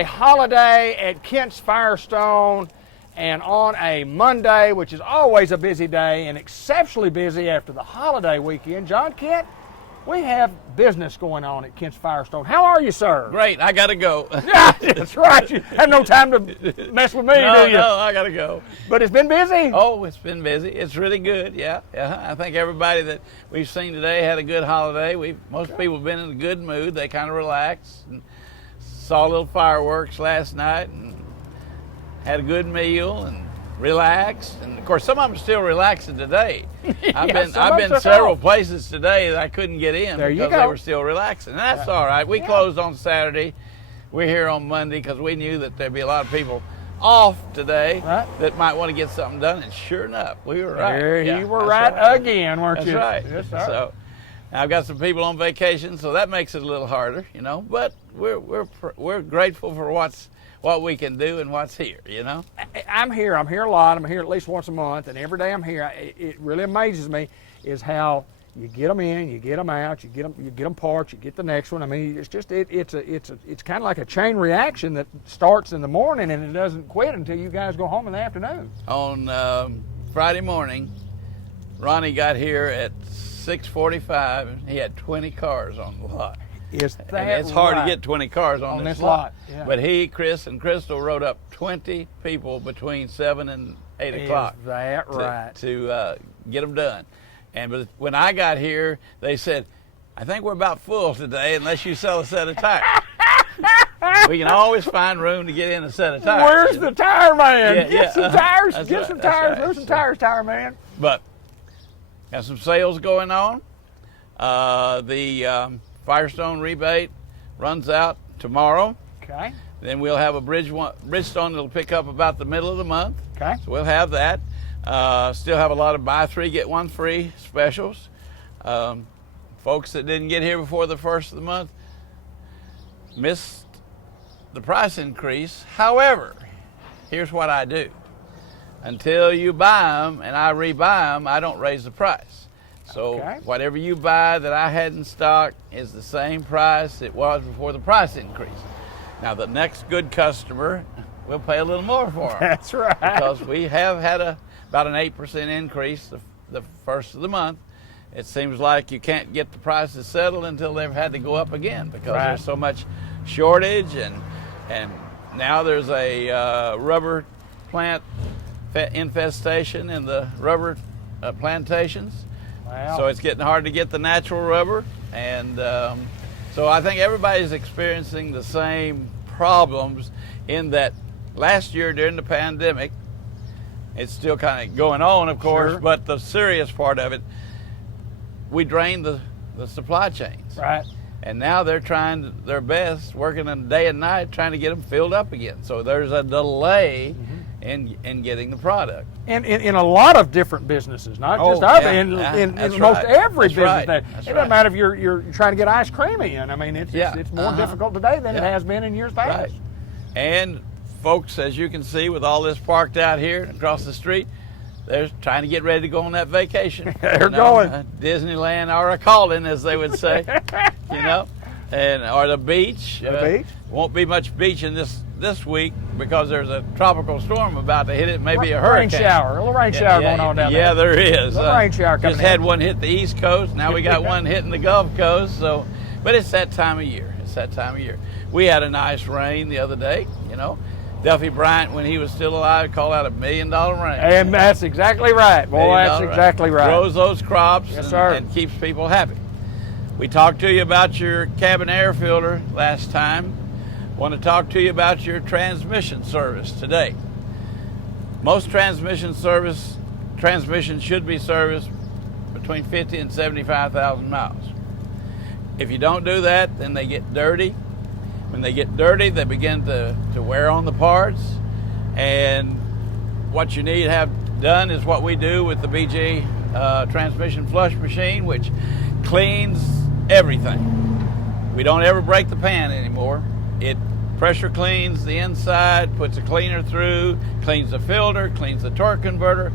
a holiday at Kent's Firestone, and on a Monday, which is always a busy day and exceptionally busy after the holiday weekend, John Kent, we have business going on at Kent's Firestone. How are you, sir? Great, I gotta go. Yeah, that's right. You have no time to mess with me, do you? No, I gotta go. But it's been busy. Oh, it's been busy. It's really good, yeah. I think everybody that we've seen today had a good holiday. Most people have been in a good mood. They kind of relaxed and saw a little fireworks last night and had a good meal and relaxed. And of course, some of them are still relaxing today. I've been several places today that I couldn't get in because they were still relaxing. And that's all right. We closed on Saturday. We're here on Monday because we knew that there'd be a lot of people off today that might want to get something done. And sure enough, we were right. There you were right again, weren't you? That's right. Yes, sir. So I've got some people on vacation, so that makes it a little harder, you know. But we're grateful for what we can do and what's here, you know. I'm here a lot. I'm here at least once a month, and every day I'm here. It really amazes me is how you get them in, you get them out, you get them parts, you get the next one. I mean, it's just it's kind of like a chain reaction that starts in the morning and it doesn't quit until you guys go home in the afternoon. On Friday morning, Ronnie got here at 6:45 and he had 20 cars on the lot. It's hard to get 20 cars on this lot. Yeah. But he, Chris, and Crystal rode up 20 people between 7 and 8 o'clock. Is that right? To get them done. And when I got here, they said, I think we're about full today unless you sell a set of tires. We can always find room to get in a set of tires. Where's the tire man? Get some tires. That's Get right, some that's tires. right. There's some tires, tire man. But got some sales going on. The Firestone rebate runs out tomorrow. Okay. Then we'll have a Bridgestone that'll pick up about the middle of the month. Okay. So we'll have that. Still have a lot of buy three, get one free specials. Folks that didn't get here before the first of the month missed the price increase. However, here's what I do. Until you buy them and I rebuy them, I don't raise the price. So whatever you buy that I had in stock is the same price it was before the price increase. Now the next good customer, we'll pay a little more for them. That's right. Because we have had about an 8% increase the first of the month. It seems like you can't get the prices settled until they've had to go up again because there's so much shortage and now there's a rubber plant infestation in the rubber plantations. Wow. So it's getting hard to get the natural rubber, and so I think everybody's experiencing the same problems in that last year during the pandemic, it's still kind of going on, of course, but the serious part of it, we drained the supply chains. Right. And now they're trying their best, working in day and night, trying to get them filled up again. So there's a delay in getting the product. And in a lot of different businesses, not just ours, in most every business. It doesn't matter if you're trying to get ice cream in. I mean, it's more difficult today than it has been in years past. Right. And folks, as you can see with all this parked out here across the street, they're trying to get ready to go on that vacation. They're going. Disneyland or a calling, as they would say, you know, or the beach. The beach. Won't be much beach in this week because there's a tropical storm about to hit it, maybe a hurricane. A little rain shower going on down there. Yeah, there is. A little rain shower coming Just had one hit the East Coast. Now we got one hitting the Gulf Coast. So, but it's that time of year. It's that time of year. We had a nice rain the other day, you know. Duffy Bryant, when he was still alive, called out $1 million rain. And that's exactly right. Boy, that's exactly right. Grows those crops and keeps people happy. We talked to you about your cabin air filter last time. Want to talk to you about your transmission service today. Most transmissions should be serviced between 50 and 75,000 miles. If you don't do that, then they get dirty. When they get dirty, they begin to wear on the parts. And what you need to have done is what we do with the BG transmission flush machine, which cleans everything. We don't ever break the pan anymore. It pressure cleans the inside, puts a cleaner through, cleans the filter, cleans the torque converter.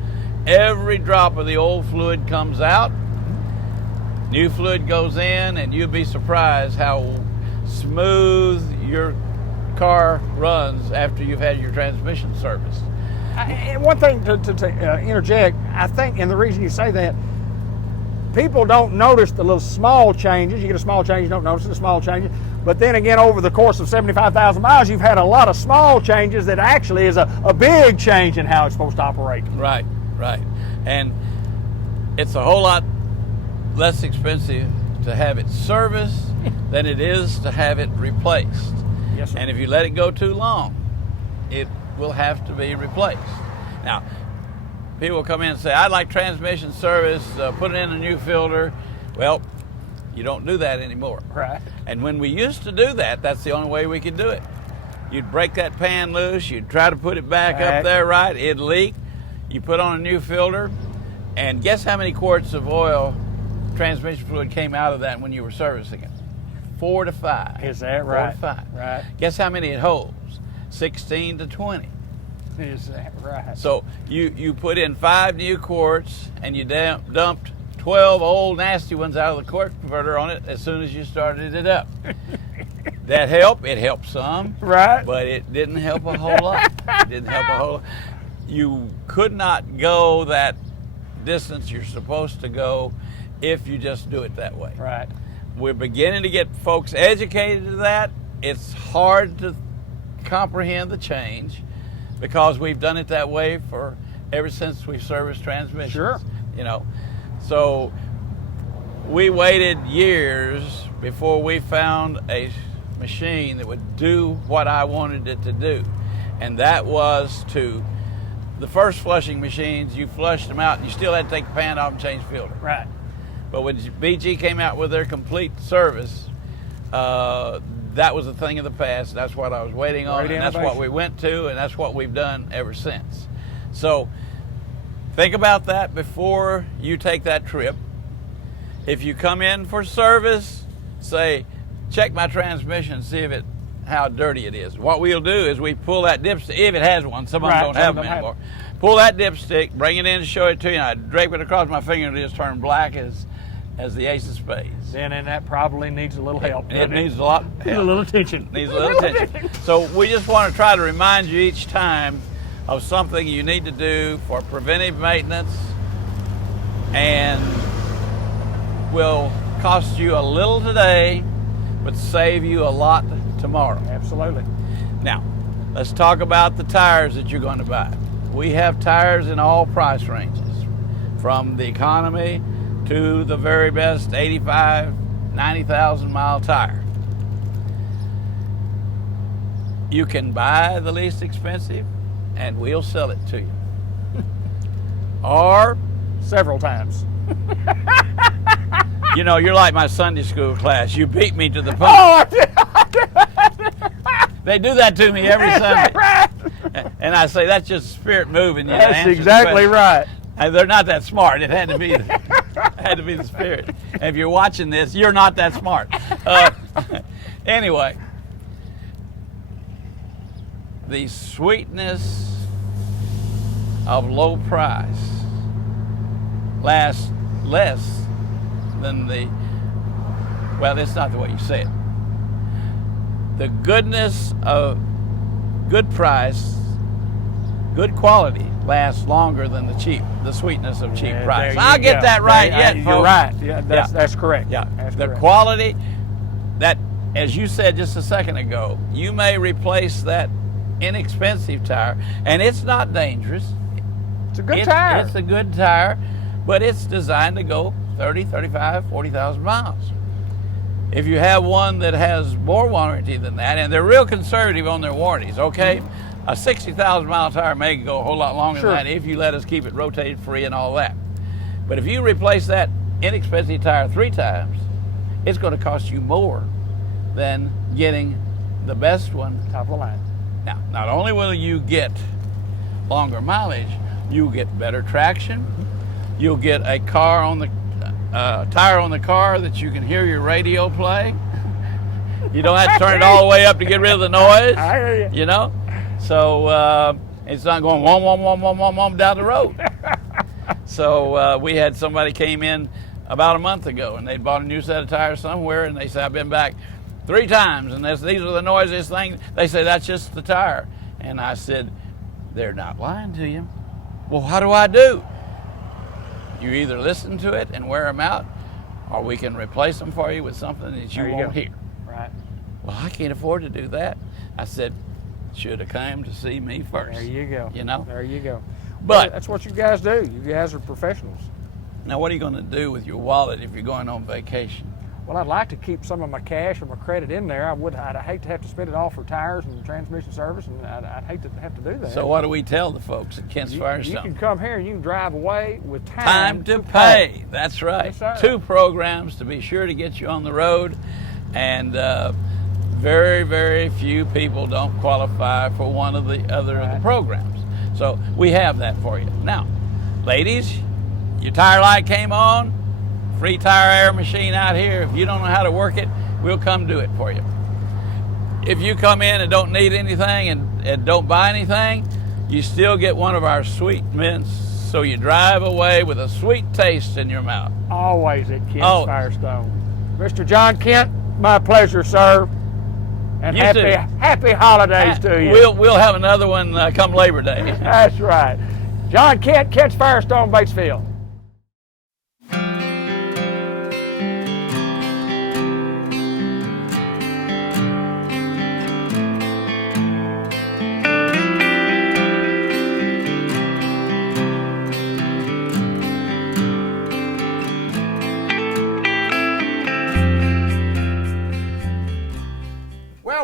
Every drop of the old fluid comes out. New fluid goes in, and you'll be surprised how smooth your car runs after you've had your transmission serviced. And one thing to interject, I think, and the reason you say that, people don't notice the little small changes. You get a small change, you don't notice the small changes. But then again, over the course of 75,000 miles, you've had a lot of small changes that actually is a big change in how it's supposed to operate. Right, right. And it's a whole lot less expensive to have it serviced than it is to have it replaced. Yes, sir. And if you let it go too long, it will have to be replaced. Now, people will come in and say, I'd like transmission service, put in a new filter. Well, you don't do that anymore. Right. And when we used to do that, that's the only way we could do it. You'd break that pan loose, you'd try to put it back up there right, it'd leak, you put on a new filter, and guess how many quarts of oil, transmission fluid came out of that when you were servicing it? 4 to 5. Is that right? 4 to 5. Right. Guess how many it holds? 16 to 20. Is that right? So you put in 5 new quarts and you dumped 12 old nasty ones out of the quart converter on it as soon as you started it up. That helped? It helped some. Right. But it didn't help a whole lot. It didn't help a whole lot. You could not go that distance you're supposed to go if you just do it that way. Right. We're beginning to get folks educated to that. It's hard to comprehend the change because we've done it that way for ever since we've serviced transmissions. Sure. You know, so we waited years before we found a machine that would do what I wanted it to do, and that was to the first flushing machines. You flushed them out, and you still had to take the pan off and change the filter. Right. But when BG came out with their complete service, that was a thing of the past. That's what I was waiting on, and that's what we went to, and that's what we've done ever since. So think about that before you take that trip. If you come in for service, say, check my transmission, see if how dirty it is. What we'll do is we pull that dipstick, if it has one, some of them don't have them anymore. Pull that dipstick, bring it in to show it to you, and I drape it across my finger and it just turn black as the ace of spades. Then and that probably needs a little help. It needs a lot of help. Needs a little attention. Needs a little attention. So we just want to try to remind you each time of something you need to do for preventive maintenance, and will cost you a little today, but save you a lot tomorrow. Absolutely. Now, let's talk about the tires that you're going to buy. We have tires in all price ranges, from the economy to the very best 85, 90,000 mile tire. You can buy the least expensive and we'll sell it to you. Or several times. You know, you're like my Sunday school class. You beat me to the punch. They do that to me every Sunday. Right. And I say, that's just spirit moving you. That's exactly right. And they're not that smart. It had to be the spirit. And if you're watching this, you're not that smart. Anyway, the sweetness of low price lasts less than well, that's not the way you say it. The goodness of good price, good quality lasts longer than the sweetness of cheap price. I'll get that right yet, folks. You're right. Yeah, that's correct. Yeah, that's the correct. quality, that, as you said just a second ago, you may replace that inexpensive tire, and it's not dangerous. It's a good tire. It's a good tire, but it's designed to go 30, 35, 40,000 miles. If you have one that has more warranty than that, and they're real conservative on their warranties, okay? A 60,000 mile tire may go a whole lot longer than that if you let us keep it rotated free and all that. But if you replace that inexpensive tire 3 times, it's going to cost you more than getting the best one. Top of the line. Now, not only will you get longer mileage, you'll get better traction. You'll get a tire on the car that you can hear your radio play. You don't have to turn it all the way up to get rid of the noise. I hear you. You know? So it's not going wom, wom, wom, wom, wom, wom down the road. So we had somebody came in about a month ago, and they'd bought a new set of tires somewhere, and they said, I've been back 3 times, and these are the noisiest things. They say, that's just the tire. And I said, they're not lying to you. Well, how do I do? You either listen to it and wear them out, or we can replace them for you with something that you won't hear. Right. Well, I can't afford to do that. I said, should have come to see me first. There you go. You know? There you go. But that's what you guys do. You guys are professionals. now, what are you going to do with your wallet if you're going on vacation? Well, I'd like to keep some of my cash or my credit in there. I'd hate to have to spend it all for tires and transmission service, and I'd hate to have to do that. So what do we tell the folks at Kent's Firestone? You can come here and you can drive away with Time to pay. That's right. Yes, sir. 2 programs to be sure to get you on the road, and very, very few people don't qualify for one of the other of the programs. So we have that for you. Now, ladies, your tire light came on. Free tire air machine out here. If you don't know how to work it, we'll come do it for you. If you come in and don't need anything and don't buy anything, you still get one of our sweet mints, so you drive away with a sweet taste in your mouth. Always at Kent's Firestone. Mr. John Kent, my pleasure, sir. And happy holidays to you. We'll have another one come Labor Day. That's right. John Kent, Kent's Firestone, Batesville.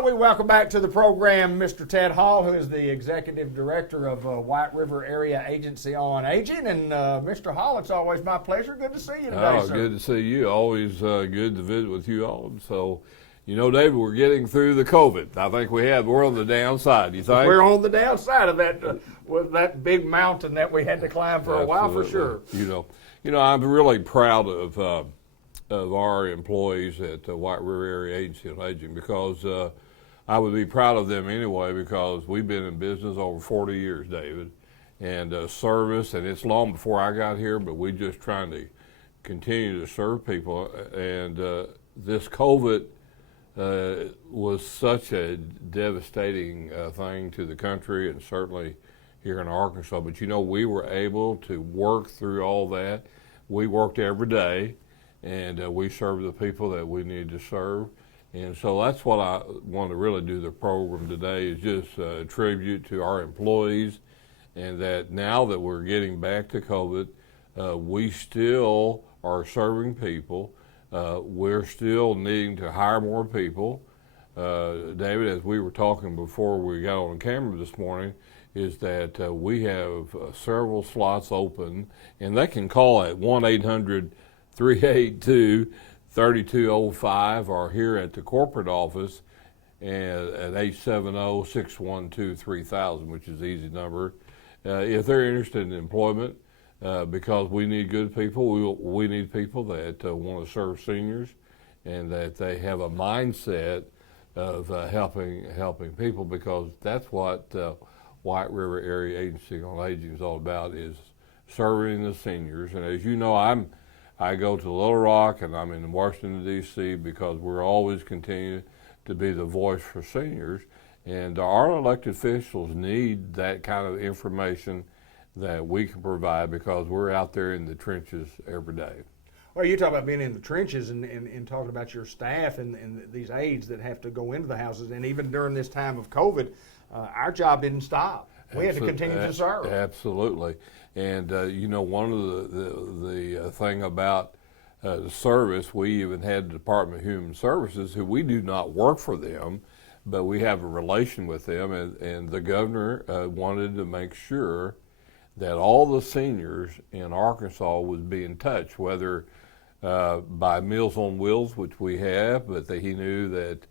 We welcome back to the program Mr. Ted Hall, who is the Executive Director of White River Area Agency on Aging. And Mr. Hall, it's always my pleasure. Good to see you today, sir. Good to see you. Always good to visit with you all. So, you know, David, we're getting through the COVID. I think we're on the downside, you think? We're on the downside of that, with that big mountain that we had to climb for a while, for sure. You know, I'm really proud of our employees at the White River Area Agency on Aging, because I would be proud of them anyway, because we've been in business over 40 years, David, and service, and it's long before I got here, but we're just trying to continue to serve people. And this COVID was such a devastating thing to the country, and certainly here in Arkansas. But you know, we were able to work through all that. We worked every day, and we served the people that we need to serve. And so that's what I want to really do the program today, is just a tribute to our employees, and that now that we're getting back to COVID, we still are serving people. We're still needing to hire more people. David, as we were talking before we got on camera this morning, is that we have several slots open, and they can call at 1-800-382-3205, or here at the corporate office at 870-612-3000, which is the easy number. If they're interested in employment, because we need good people, we need people that want to serve seniors, and that they have a mindset of helping people, because that's what White River Area Agency on Aging is all about, is serving the seniors. And as you know, I go to Little Rock, and I'm in Washington, D.C., because we're always continuing to be the voice for seniors. And our elected officials need that kind of information that we can provide, because we're out there in the trenches every day. Well, you talk about being in the trenches and talking about your staff and these aides that have to go into the houses. And even during this time of COVID, our job didn't stop. We had to continue to serve. Absolutely. And you know, one of the thing about the service, we even had the Department of Human Services, who we do not work for them, but we have a relation with them, and the governor wanted to make sure that all the seniors in Arkansas would be in touch, whether by Meals on Wheels, which we have, but he knew that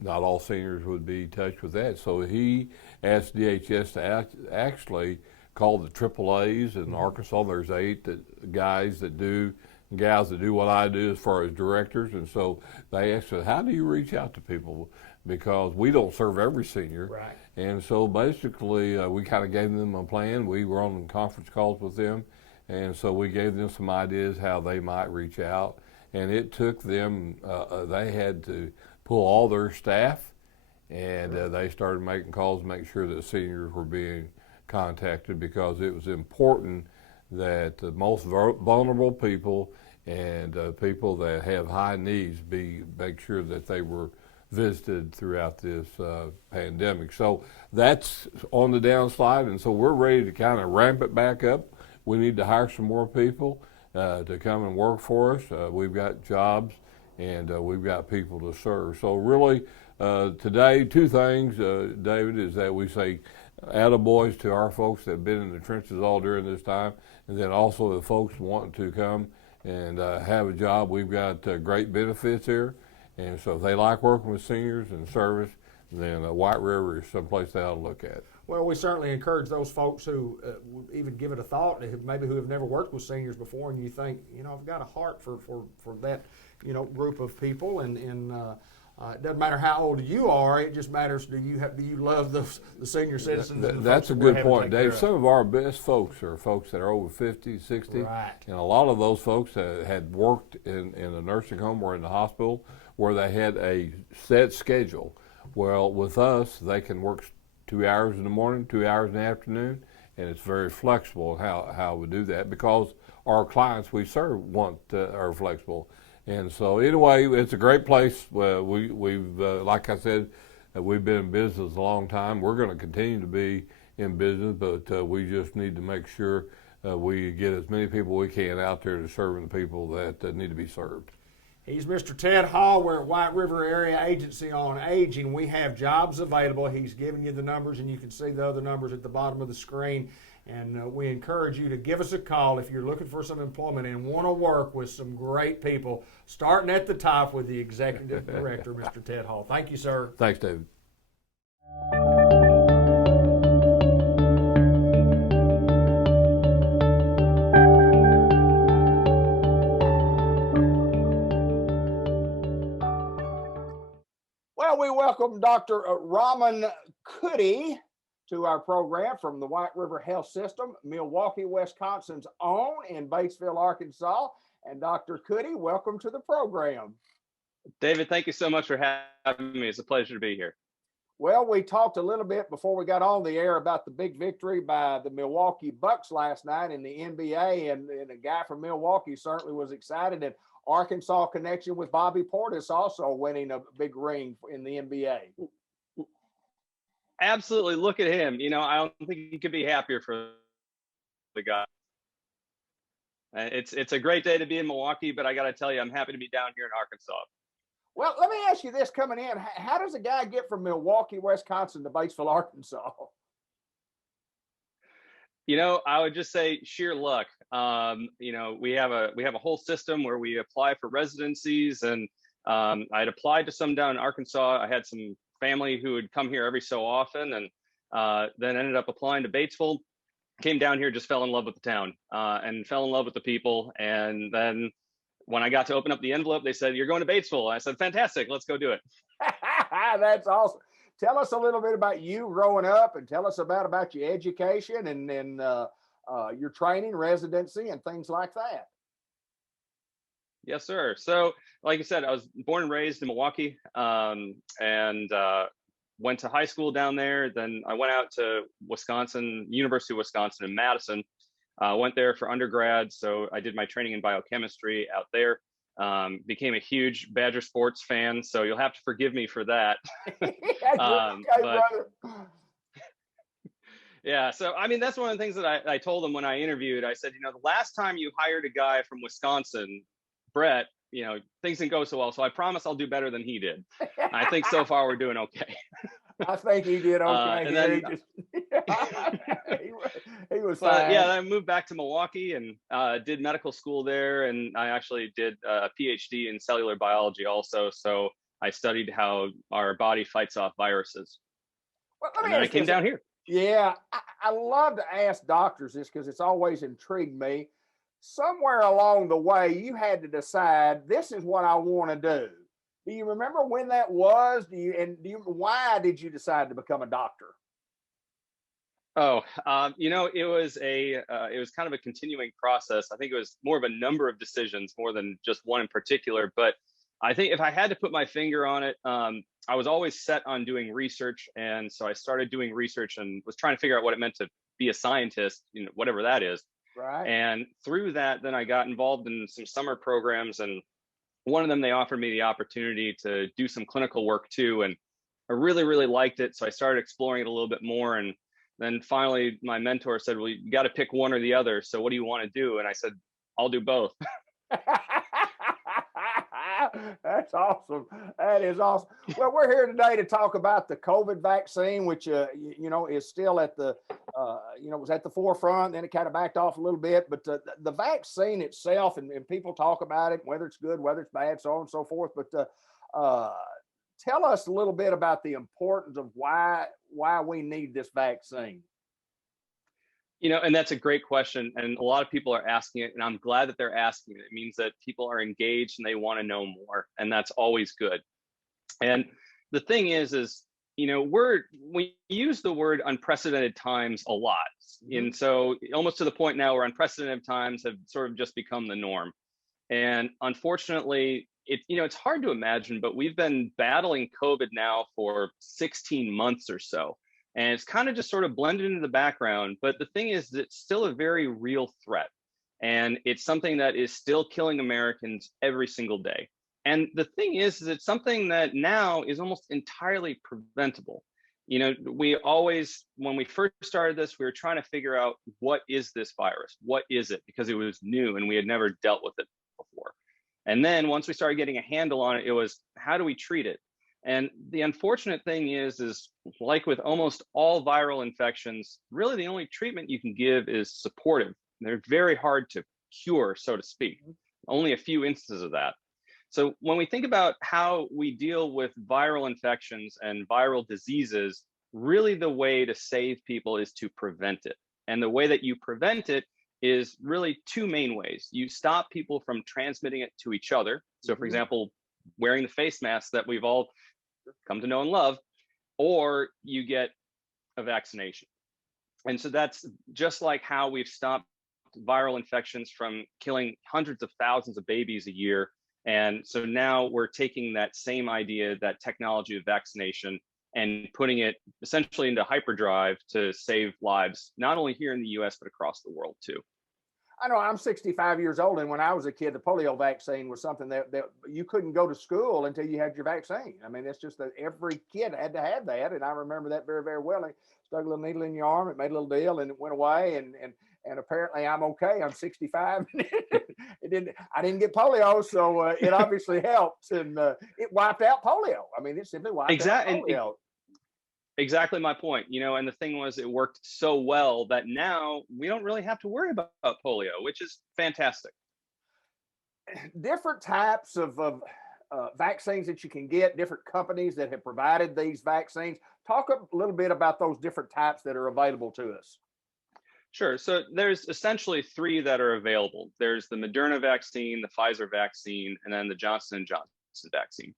not all seniors would be in touch with that. So he asked DHS to actually call the AAAs in Arkansas. There's 8 guys and gals that do what I do as far as directors, and so they asked us, how do you reach out to people? Because we don't serve every senior. Right. And so basically we kind of gave them a plan. We were on conference calls with them, and so we gave them some ideas how they might reach out. And it took them, they had to pull all their staff, and they started making calls to make sure that seniors were being contacted, because it was important that the most vulnerable people and people that have high needs make sure that they were visited throughout this pandemic. So that's on the downslide, and so we're ready to kind of ramp it back up. We need to hire some more people to come and work for us. We've got jobs, and we've got people to serve. So really, today, two things, David, is that we say attaboys to our folks that have been in the trenches all during this time, and then also the folks wanting to come and have a job. We've got great benefits here, and so if they like working with seniors and service, then White River is someplace they ought to look at. Well, we certainly encourage those folks who would even give it a thought, maybe who have never worked with seniors before, and you think, I've got a heart for that, group of people, and it doesn't matter how old you are. It just matters, do you love the senior citizens? That's a good point, Dave. Some of our best folks are folks that are over 50, 60, right. And a lot of those folks had worked in a nursing home or in the hospital where they had a set schedule. Well, with us, they can work 2 hours in the morning, 2 hours in the afternoon, and it's very flexible how we do that, because our clients we serve are flexible. And so anyway, it's a great place. We've like I said, we've been in business a long time. We're going to continue to be in business, but we just need to make sure we get as many people we can out there to serving the people that need to be served. He's Mr. Ted Hall. We're at White River Area Agency on Aging. We have jobs available. He's giving you the numbers, and you can see the other numbers at the bottom of the screen. And we encourage you to give us a call if you're looking for some employment and want to work with some great people, starting at the top with the Executive Director, Mr. Ted Hall. Thank you, sir. Thanks, David. Well, we welcome Dr. Raman Kudi to our program from the White River Health System, Milwaukee, Wisconsin's own, in Batesville, Arkansas. And Dr. Kudi, welcome to the program. David, thank you so much for having me. It's a pleasure to be here. Well, we talked a little bit before we got on the air about the big victory by the Milwaukee Bucks last night in the NBA, and a guy from Milwaukee certainly was excited. And Arkansas connection with Bobby Portis also winning a big ring in the NBA. Absolutely. Look at him. I don't think you could be happier for the guy. It's a great day to be in Milwaukee, but I got to tell you, I'm happy to be down here in Arkansas. Well, let me ask you this coming in. How does a guy get from Milwaukee, Wisconsin to Batesville, Arkansas? I would just say sheer luck. We have a whole system where we apply for residencies, and I'd applied to some down in Arkansas. I had some family who would come here every so often, and then ended up applying to Batesville. Came down here, just fell in love with the town, and fell in love with the people. And then when I got to open up the envelope, they said, "You're going to Batesville." I said, "Fantastic, let's go do it." That's awesome. Tell us a little bit about you growing up, and tell us about your education and your training, residency, and things like that. Yes, sir. So, like you said, I was born and raised in Milwaukee, and went to high school down there. Then I went out to Wisconsin, University of Wisconsin in Madison. Went there for undergrad. So I did my training in biochemistry out there. Became a huge Badger sports fan. So you'll have to forgive me for that. Yeah. So, that's one of the things that I told them when I interviewed. I said, the last time you hired a guy from Wisconsin, Brett, things didn't go so well. So I promise I'll do better than he did. I think so far we're doing okay. I think he did okay. And then, he was fine. Yeah, I moved back to Milwaukee and did medical school there. And I actually did a PhD in cellular biology also. So I studied how our body fights off viruses. Well, and then I came down here. Yeah, I love to ask doctors this because it's always intrigued me. Somewhere along the way, you had to decide, this is what I want to do. Do you remember when that was? Why did you decide to become a doctor? Oh, it was kind of a continuing process. I think it was more of a number of decisions more than just one in particular. But I think if I had to put my finger on it, I was always set on doing research, and so I started doing research and was trying to figure out what it meant to be a scientist, whatever that is. Right. And through that, then I got involved in some summer programs, and one of them, they offered me the opportunity to do some clinical work too, and I really, really liked it. So I started exploring it a little bit more, and then finally, my mentor said, "Well, you got to pick one or the other. So what do you want to do?" And I said, "I'll do both." That's awesome. That is awesome. Well, we're here today to talk about the COVID vaccine, which is still at the was at the forefront. Then it kind of backed off a little bit, but the vaccine itself, and people talk about it, whether it's good, whether it's bad, so on and so forth. But tell us a little bit about the importance of why we need this vaccine. And that's a great question. And a lot of people are asking it, and I'm glad that they're asking it. It means that people are engaged and they want to know more, and that's always good. And the thing is, we use the word unprecedented times a lot. Mm-hmm. And so almost to the point now where unprecedented times have sort of just become the norm. And unfortunately, it's hard to imagine, but we've been battling COVID now for 16 months or so. And it's kind of just sort of blended into the background. But the thing is, it's still a very real threat. And it's something that is still killing Americans every single day. And the thing is it's something that now is almost entirely preventable. We always, when we first started this, we were trying to figure out, what is this virus? What is it? Because it was new and we had never dealt with it before. And then once we started getting a handle on it, it was, how do we treat it? And the unfortunate thing is like with almost all viral infections, really the only treatment you can give is supportive. They're very hard to cure, so to speak. Only a few instances of that. So when we think about how we deal with viral infections and viral diseases, really the way to save people is to prevent it. And the way that you prevent it is really two main ways. You stop people from transmitting it to each other. So for example, wearing the face masks that we've all come to know and love, or you get a vaccination. And so that's just like how we've stopped viral infections from killing hundreds of thousands of babies a year. And so now we're taking that same idea, that technology of vaccination, and putting it essentially into hyperdrive to save lives, not only here in the US, but across the world too. I know I'm 65 years old, and when I was a kid, the polio vaccine was something that you couldn't go to school until you had your vaccine. I mean, it's just that every kid had to have that, and I remember that very, very well. They stuck a little needle in your arm, it made a little deal, and it went away. And apparently, I'm okay. I'm 65. I didn't get polio, so it obviously helped, and it wiped out polio. I mean, it simply wiped out polio. Exactly my point, and the thing was, it worked so well that now we don't really have to worry about polio, which is fantastic. Different types of vaccines that you can get, different companies that have provided these vaccines. Talk a little bit about those different types that are available to us. Sure. So there's essentially three that are available. There's the Moderna vaccine, the Pfizer vaccine, and then the Johnson & Johnson vaccine.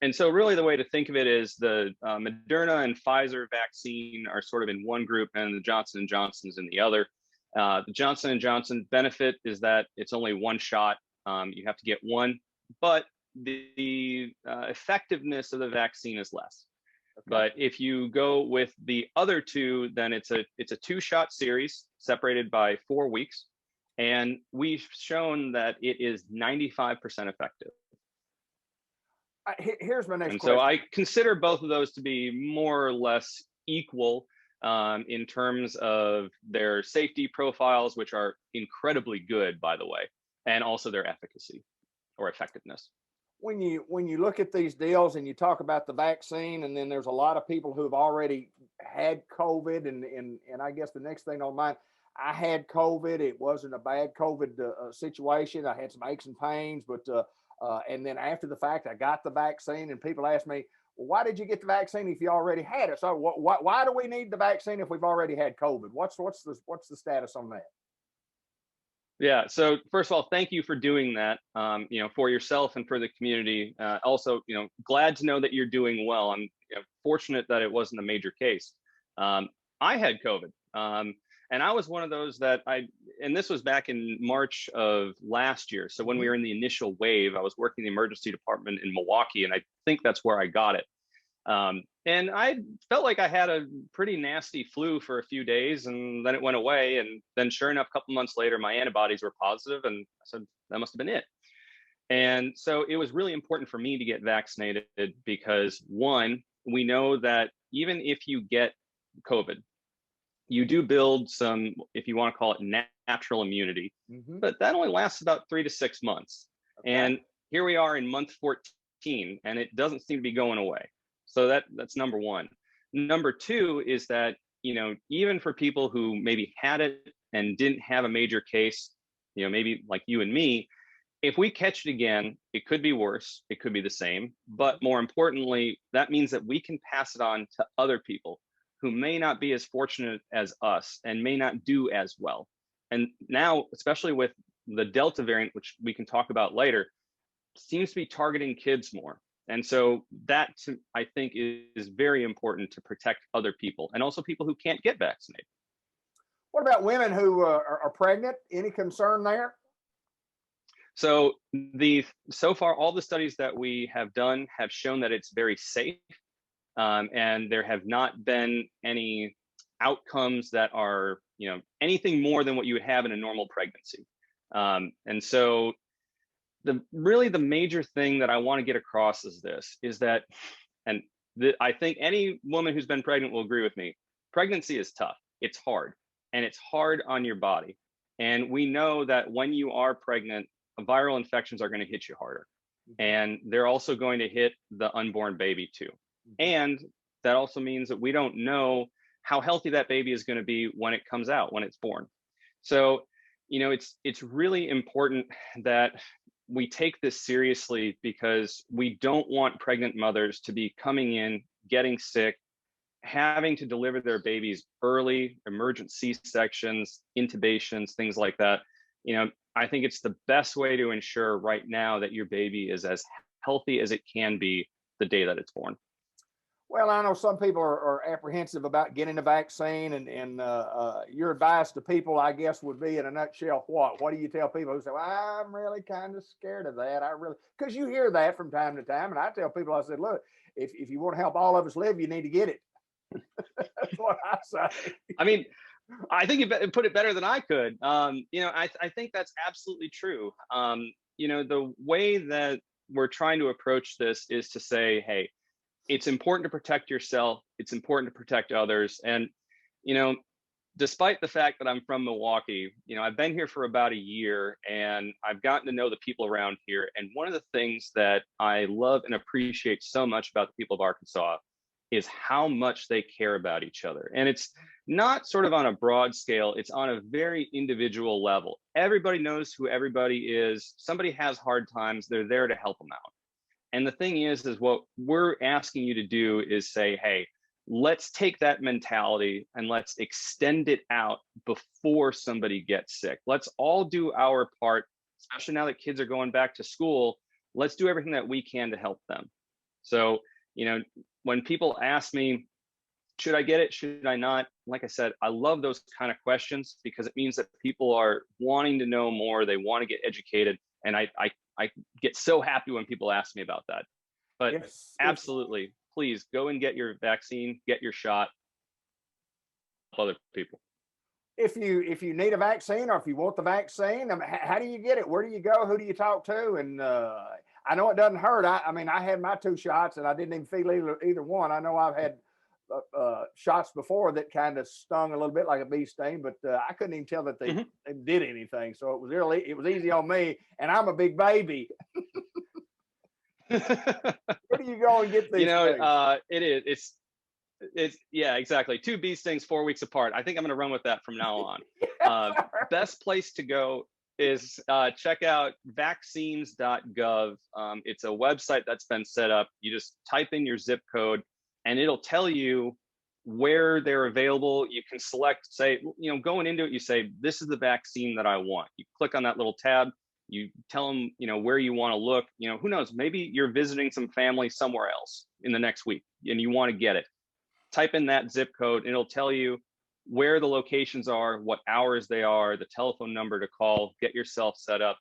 And so really the way to think of it is the Moderna and Pfizer vaccine are sort of in one group, and the Johnson & Johnson's in the other. The Johnson & Johnson benefit is that it's only one shot. You have to get one, but the effectiveness of the vaccine is less. Okay. But if you go with the other two, then it's a 2-shot series separated by 4 weeks. And we've shown that it is 95% effective. Here's my next question. So I consider both of those to be more or less equal in terms of their safety profiles, which are incredibly good, by the way, and also their efficacy or effectiveness. When you look at these deals and you talk about the vaccine, and then there's a lot of people who have already had COVID, and I guess the next thing on mine, I had COVID. It wasn't a bad COVID situation. I had some aches and pains, but and then after the fact, I got the vaccine, and people ask me, well, why did you get the vaccine if you already had it? So why do we need the vaccine if we've already had COVID? What's the status on that? Yeah. So first of all, thank you for doing that, for yourself and for the community. Also, glad to know that you're doing well. I'm fortunate that it wasn't a major case. I had COVID. And I was one of those that and this was back in March of last year. So when we were in the initial wave, I was working in the emergency department in Milwaukee, and I think that's where I got it. And I felt like I had a pretty nasty flu for a few days, and then it went away. And then sure enough, a couple months later, my antibodies were positive, and I said, that must have been it. And so it was really important for me to get vaccinated because, one, we know that even if you get COVID, you do build some, if you want to call it natural immunity, but that only lasts about 3 to 6 months. Okay. And here we are in month 14, and it doesn't seem to be going away. So that's number one. Number two is that, even for people who maybe had it and didn't have a major case, maybe like you and me, if we catch it again, it could be worse, it could be the same, but more importantly, that means that we can pass it on to other people who may not be as fortunate as us and may not do as well. And now, especially with the Delta variant, which we can talk about later, seems to be targeting kids more. And so that, I think, is very important to protect other people and also people who can't get vaccinated. What about women who are pregnant? Any concern there? So far, all the studies that we have done have shown that it's very safe. And there have not been any outcomes that are, anything more than what you would have in a normal pregnancy. And so the major thing that I want to get across is that, I think any woman who's been pregnant will agree with me, pregnancy is tough. It's hard, and it's hard on your body. And we know that when you are pregnant, viral infections are going to hit you harder. And they're also going to hit the unborn baby too. And that also means that we don't know how healthy that baby is going to be when it comes out, when it's born. So, it's really important that we take this seriously, because we don't want pregnant mothers to be coming in, getting sick, having to deliver their babies early, emergent C-sections, intubations, things like that. I think it's the best way to ensure right now that your baby is as healthy as it can be the day that it's born. Well, I know some people are apprehensive about getting the vaccine, and your advice to people, I guess, would be, in a nutshell, what? What do you tell people who say, well, I'm really kind of scared of that? Because you hear that from time to time, and I tell people, I said, look, if you want to help all of us live, you need to get it. That's what I say. I mean, I think you put it better than I could. I think that's absolutely true. The way that we're trying to approach this is to say, hey, it's important to protect yourself. It's important to protect others. And, despite the fact that I'm from Milwaukee, I've been here for about a year, and I've gotten to know the people around here. And one of the things that I love and appreciate so much about the people of Arkansas is how much they care about each other. And it's not sort of on a broad scale, it's on a very individual level. Everybody knows who everybody is. Somebody has hard times, they're there to help them out. And the thing is what we're asking you to do is say, hey, let's take that mentality and let's extend it out before somebody gets sick. Let's all do our part, especially now that kids are going back to school. Let's do everything that we can to help them. So, when people ask me, should I get it? Should I not? Like I said, I love those kind of questions, because it means that people are wanting to know more. They want to get educated. And I get so happy when people ask me about that. But absolutely, please go and get your vaccine, get your shot, help other people. If you need a vaccine, or if you want the vaccine, how do you get it? Where do you go? Who do you talk to? And I know it doesn't hurt. I had my 2 shots, and I didn't even feel either one. I know I've had shots before that kind of stung a little bit like a bee sting, but I couldn't even tell that they did anything. So it was easy on me, and I'm a big baby. Where do you go and get these things? It's yeah, exactly. 2 bee stings 4 weeks apart. I think I'm going to run with that from now on. Best place to go is check out vaccines.gov. It's a website that's been set up. You just type in your zip code, and it'll tell you where they're available. You can select, say, going into it, you say, this is the vaccine that I want. You click on that little tab. You tell them, where you want to look. Who knows? Maybe you're visiting some family somewhere else in the next week, and you want to get it. Type in that zip code, and it'll tell you where the locations are, what hours they are, the telephone number to call, get yourself set up.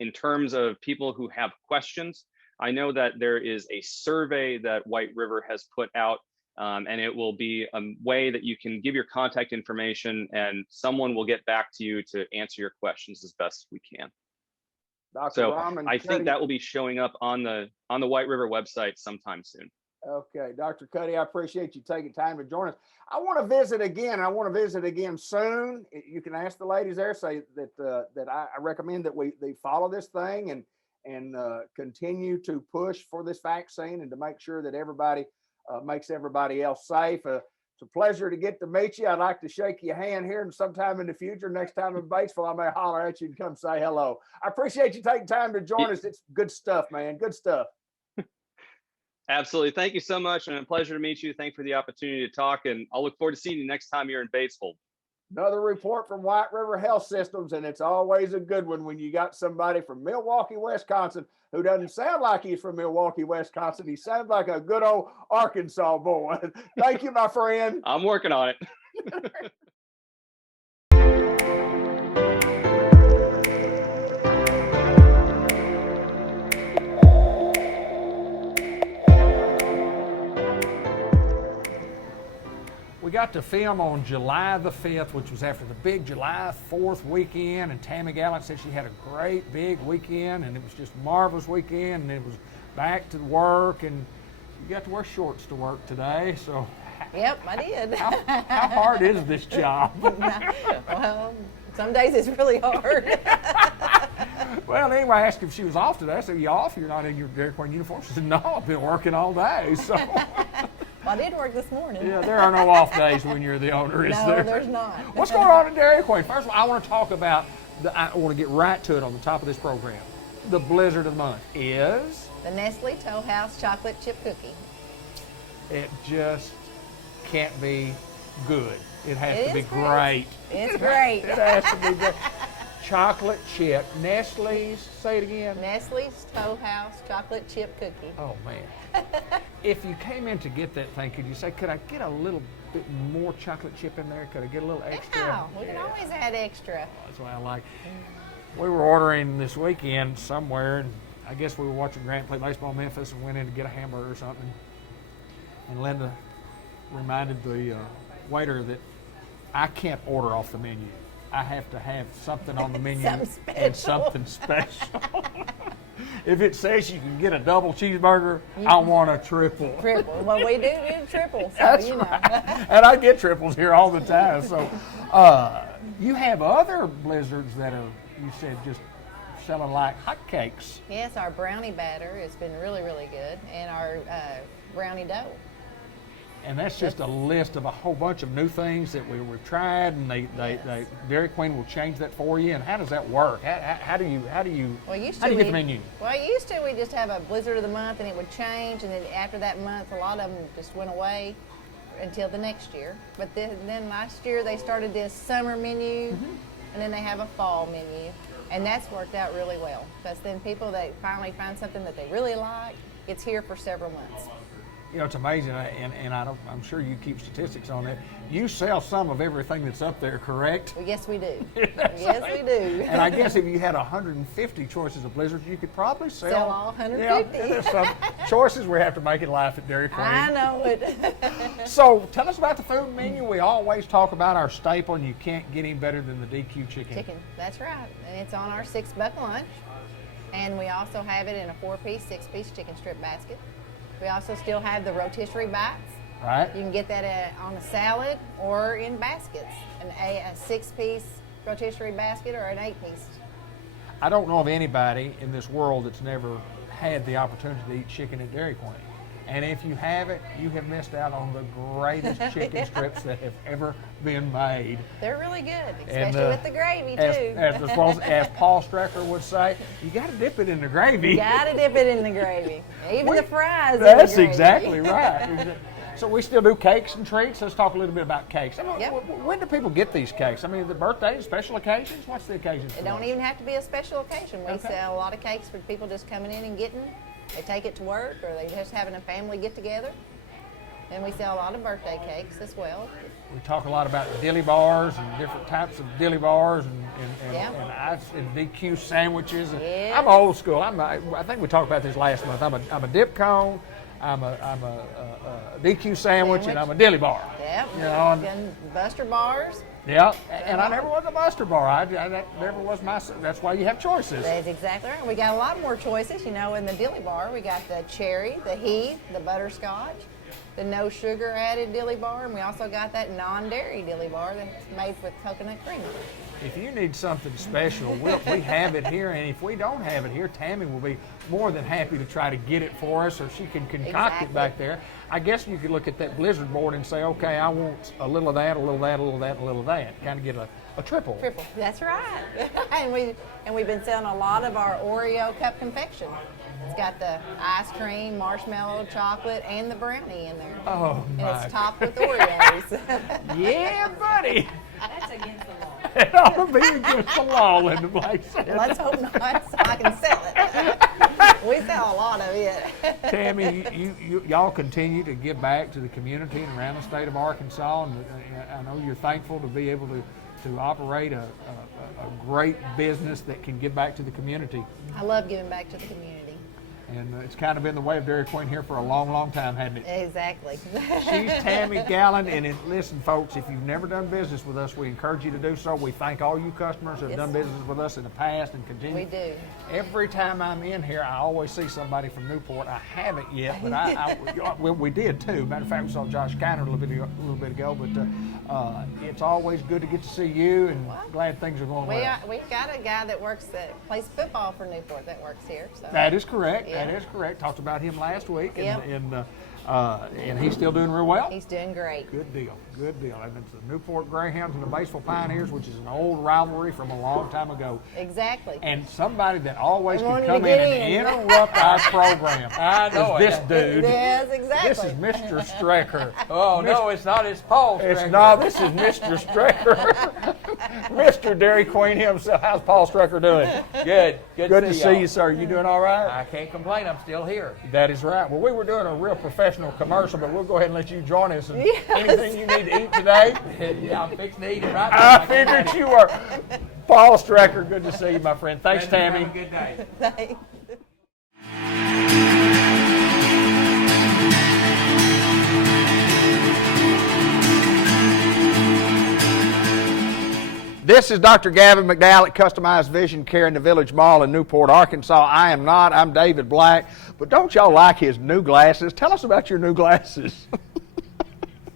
In terms of people who have questions, I know that there is a survey that White River has put out, and it will be a way that you can give your contact information and someone will get back to you to answer your questions as best we can. Dr. So Rahman I Cuddy, think that will be showing up on the White River website sometime soon. okay, Dr. Cuddy, I appreciate you taking time to join us. I want to visit again. I want to visit again soon. You can ask the ladies there, say that I recommend that they follow this thing and continue to push for this vaccine and to make sure that everybody makes everybody else safe. It's a pleasure to get to meet you. I'd like to shake your hand here, and sometime in the future, next time in Batesville, I may holler at you and come say hello. I appreciate you taking time to join us. It's good stuff, man. Good stuff. Absolutely. Thank you so much, and a pleasure to meet you. Thanks for the opportunity to talk, and I'll look forward to seeing you next time you're in Batesville. Another report from White River Health Systems, and it's always a good one when you got somebody from Milwaukee, Wisconsin, who doesn't sound like he's from Milwaukee, Wisconsin. He sounds like a good old Arkansas boy. Thank you, my friend. I'm working on it. We got to film on July the 5th, which was after the big July 4th weekend, and Tammy Gallant said she had a great big weekend, and it was just a marvelous weekend, and it was back to work, and you got to wear shorts to work today, so. Yep, I did. How hard is this job? Well, some days it's really hard. Well, anyway, I asked if she was off today. I said, you off? You're not in your Dairy Queen uniform? She said, no, I've been working all day, so. Well, I did work this morning. Yeah, there are no off days when you're the owner, is there? No, there's not. What's going on in Dairy Queen? First of all, I want to talk about, I want to get right to it on the top of this program. The blizzard of the month is? The Nestle Toll House chocolate chip cookie. It just can't be good. It has It to be is great. great. It's great. It has to be great. Chocolate chip, Nestle's, say it again. Nestle's Toll House chocolate chip cookie. Oh, man. If you came in to get that thing, could you say, could I get a little bit more chocolate chip in there? Could I get a little extra? Yeah, we can always add extra. That's what I like. We were ordering this weekend somewhere, and I guess we were watching Grant play baseball in Memphis and went in to get a hamburger or something. And Linda reminded the waiter that I can't order off the menu. I have to have something on the menu Something and special. something special. If it says you can get a double cheeseburger, I want a triple. Triple. Well, we do triple, so That's you know. right. And I get triples here all the time. So you have other blizzards that are, you said, just selling like hotcakes. Yes, our brownie batter has been really, really good, and our brownie dough. And that's just a list of a whole bunch of new things that we've tried, and they Dairy Queen will change that for you. And how does that work? How do you Well, used how to do you get the we- menu? Well, used to we just have a blizzard of the month, and it would change, and then after that month, a lot of them just went away until the next year. But then last year they started this summer menu, and then they have a fall menu, and that's worked out really well. Because then people that finally find something that they really like, it's here for several months. You know, it's amazing, and I'm sure you keep statistics on that. You sell some of everything that's up there, correct? Well, yes, we do. That's Yes, right. we do. And I guess if you had 150 choices of blizzards, you could probably Sell all 150. Yeah, there's some choices we have to make in life at Dairy Queen. I know it. So tell us about the food menu. We always talk about our staple, and you can't get any better than the DQ chicken. Chicken, that's right. And it's on our $6 lunch. And we also have it in a 4-piece, 6-piece chicken strip basket. We also still have the rotisserie bites. Right? You can get that on a salad or in baskets, a 6-piece rotisserie basket or an 8-piece. I don't know of anybody in this world that's never had the opportunity to eat chicken at Dairy Queen. And if you haven't, you have missed out on the greatest chicken strips that have ever been made. They're really good, And, especially with the gravy, too. As Paul Strecker would say, you got to dip it in the gravy. You got to dip it in the gravy. Even the fries. That's in the gravy. exactly right. So we still do cakes and treats. Let's talk a little bit about cakes. I mean, Yep. when do people get these cakes? I mean, the birthdays, special occasions? What's the occasions? It for don't those? even have to be a special occasion. We Okay. sell a lot of cakes for people just coming in and getting. They take it to work, or they just having a family get together. And we sell a lot of birthday cakes as well. We talk a lot about dilly bars and different types of dilly bars Yeah. and DQ sandwiches. And Yeah. I'm old school. I think we talked about this last month. I'm a dip cone. I'm a DQ sandwich, and I'm a dilly bar. Yep. You know, And Buster bars. yeah. And I never was a Buster bar. That never was my. That's why you have choices. That's exactly right. We got a lot more choices. You know, in the dilly bar, we got the cherry, the heath, the butterscotch, the no sugar added dilly bar, and we also got that non-dairy dilly bar that's made with coconut creamer. If you need something special, we have it here, and if we don't have it here, Tammy will be more than happy to try to get it for us, or she can concoct Exactly. it back there. I guess you could look at that Blizzard board and say, okay, I want a little of that, a little of that, a little of that, a little of that. Kind of get a triple. Triple. That's right. and we've been selling a lot of our Oreo cup confection. It's got the ice cream, marshmallow, chocolate, and the brownie in there. Oh, and my. it's topped with Oreos. Yeah, buddy. That's against the law. It ought to be against the law, Linda Blake said. Let's hope not, so I can sell it. We sell a lot of it. Tammy, y'all continue to give back to the community and around the state of Arkansas, and I know you're thankful to be able to operate a great business that can give back to the community. I love giving back to the community. And it's kind of been the way of Dairy Queen here for a long, long time, hasn't it? Exactly. She's Tammy Gallen, and listen, folks, if you've never done business with us, we encourage you to do so. We thank all you customers who have Yes. done business with us in the past and continue. We do. Every time I'm in here, I always see somebody from Newport. I haven't yet, but we did too. Matter of fact, we saw Josh Kiner a little bit ago. But it's always good to get to see you, and glad things are going well. We got a guy that plays football for Newport that works here. So. That is correct. Yeah. That is correct. Talked about him last week, Yep. and he's still doing real well. He's doing great. Good deal. Good deal. And it's the Newport Greyhounds and the Batesville Pioneers, which is an old rivalry from a long time ago. Exactly. And somebody that always I can wanted come to in get and in. interrupt our program I know is this it. dude. Yes, exactly. This is Mr. Strecker. Oh, no, it's not. It's Paul. It's Strecker. not. This is Mr. Strecker. Mr. Dairy Queen himself. How's Paul Strecker doing? Good. Good to see see y'all. you, sir. You doing all right? I can't complain. I'm still here. That is right. Well, we were doing a real professional commercial, but we'll go ahead and let you join us. And Yes. anything you need to eat today? Yeah, I'm fixing to eat it right now. I figured you were. Paul Strecker, good to see you, my friend. Thanks, Tammy. Have a good day. Thanks. This is Dr. Gavin McDowell at Customized Vision Care in the Village Mall in Newport, Arkansas. I am not. I'm David Black. But don't y'all like his new glasses? Tell us about your new glasses.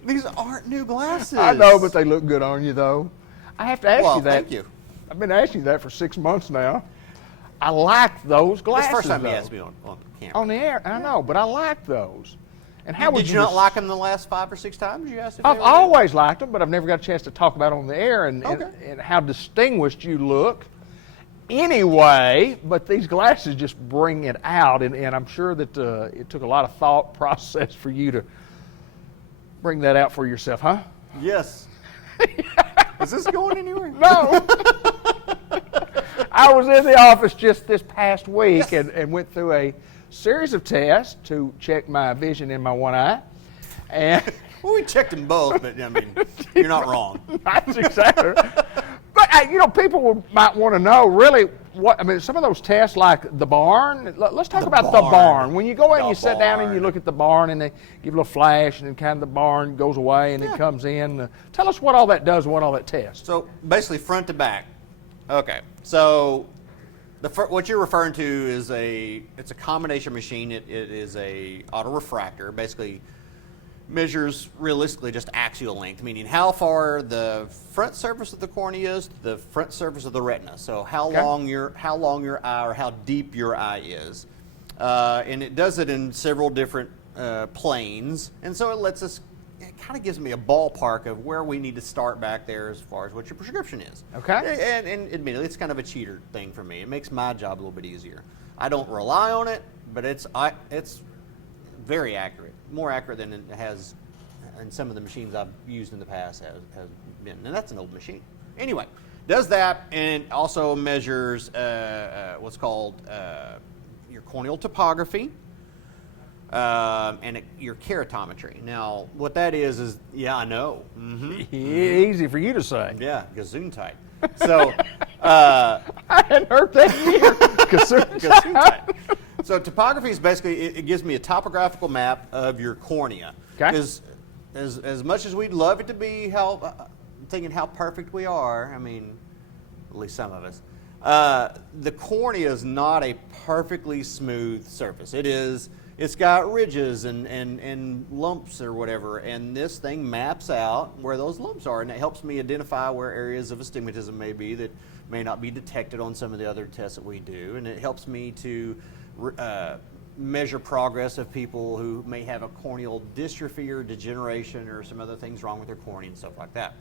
These aren't new glasses. I know, but they look good on you, though. I have to ask Well, you that. thank you. I've been asking you that for 6 months now. I like those This glasses. is the first time though. you asked me on camera. On the air, I know, but I like those. And how would Did you not des- like them the last 5 or 6 times you asked if they I've were good? always liked them, but I've never got a chance to talk about it on the air and Okay. how distinguished you look. Anyway, but these glasses just bring it out, and I'm sure that it took a lot of thought process for you to bring that out for yourself, huh? Yes. Is this going anywhere? No. I was in the office just this past week Yes. and went through a series of tests to check my vision in my one eye. And Well, we checked them both, but I mean, you're not wrong. that's exactly. But people might want to know really what. I mean, some of those tests, like the barn. Let's talk The about the barn. barn. When you go in, The you sit down and you barn. look at the barn, and they give a little flash, and then kind of the barn goes away, and it comes in. Tell us what all that does and what all that tests. So basically, front to back. Okay. So what you're referring to is it's a combination machine. It is a auto refractor. Basically, measures realistically just axial length, meaning how far the front surface of the cornea is to the front surface of the retina. So how Okay. long your eye or how deep your eye is, and it does it in several different planes, and so it lets us. It kind of gives me a ballpark of where we need to start back there as far as what your prescription is. Okay. And admittedly, it's kind of a cheater thing for me. It makes my job a little bit easier. I don't rely on it, but it's very accurate, more accurate than it has in some of the machines I've used in the past has been. And that's an old machine. Anyway, does that and also measures what's called your corneal topography, your keratometry. Now, what that is yeah, I know. Easy for you to say. Yeah, Gesundheit. So, I hadn't heard that either. Gesundheit. So topography is basically, it gives me a topographical map of your cornea. Okay. Because as much as we'd love it to be thinking how perfect we are, I mean, at least some of us, the cornea is not a perfectly smooth surface. It's got ridges and lumps or whatever, and this thing maps out where those lumps are, and it helps me identify where areas of astigmatism may be that may not be detected on some of the other tests that we do, and it helps me to measure progress of people who may have a corneal dystrophy or degeneration or some other things wrong with their cornea and stuff like that.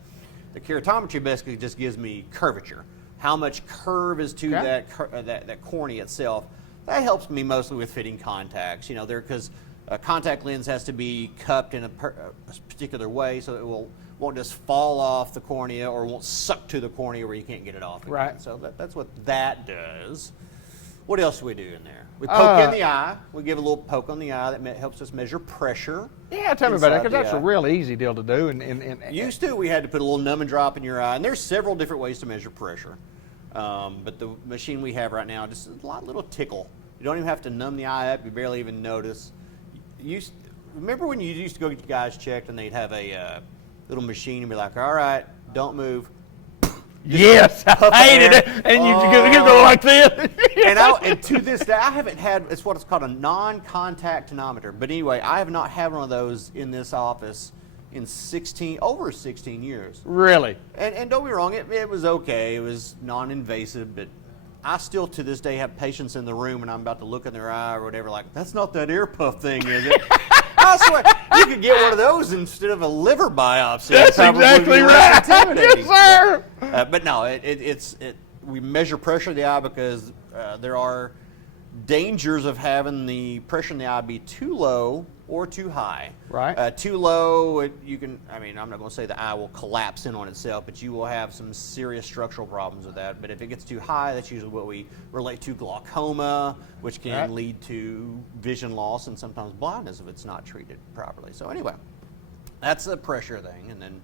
The keratometry basically just gives me curvature. How much curve is to that cornea itself. That helps me mostly with fitting contacts. Because a contact lens has to be cupped in a particular way so it won't just fall off the cornea or won't suck to the cornea where you can't get it off again. Right. So that's what that does. What else do we do in there? We poke in the eye. We give a little poke on the eye that helps us measure pressure. Yeah, tell me about that, because that's a real easy deal to do. And used to, we had to put a little numbing drop in your eye, and there's several different ways to measure pressure. But the machine we have right now, just a little tickle. You don't even have to numb the eye up. You barely even notice. Remember when you used to go get your guys checked, and they'd have a little machine and be like, all right, don't move. Yes, I hated it. And you go like this. And to this day, I haven't had, it's what it's called a non-contact tonometer. But anyway, I have not had one of those in this office in over 16 years. Really? And don't be wrong, it was okay. It was non-invasive, but I still to this day have patients in the room and I'm about to look in their eye or whatever, like, that's not that ear puff thing, is it? I swear, you could get one of those instead of a liver biopsy. That's exactly right. Yes, sir. But no, we measure pressure of the eye because there are dangers of having the pressure in the eye be too low or too high. Right. Too low, I'm not going to say the eye will collapse in on itself, but you will have some serious structural problems with that. But if it gets too high, that's usually what we relate to glaucoma, which can lead to vision loss and sometimes blindness if it's not treated properly. So anyway, that's the pressure thing. And then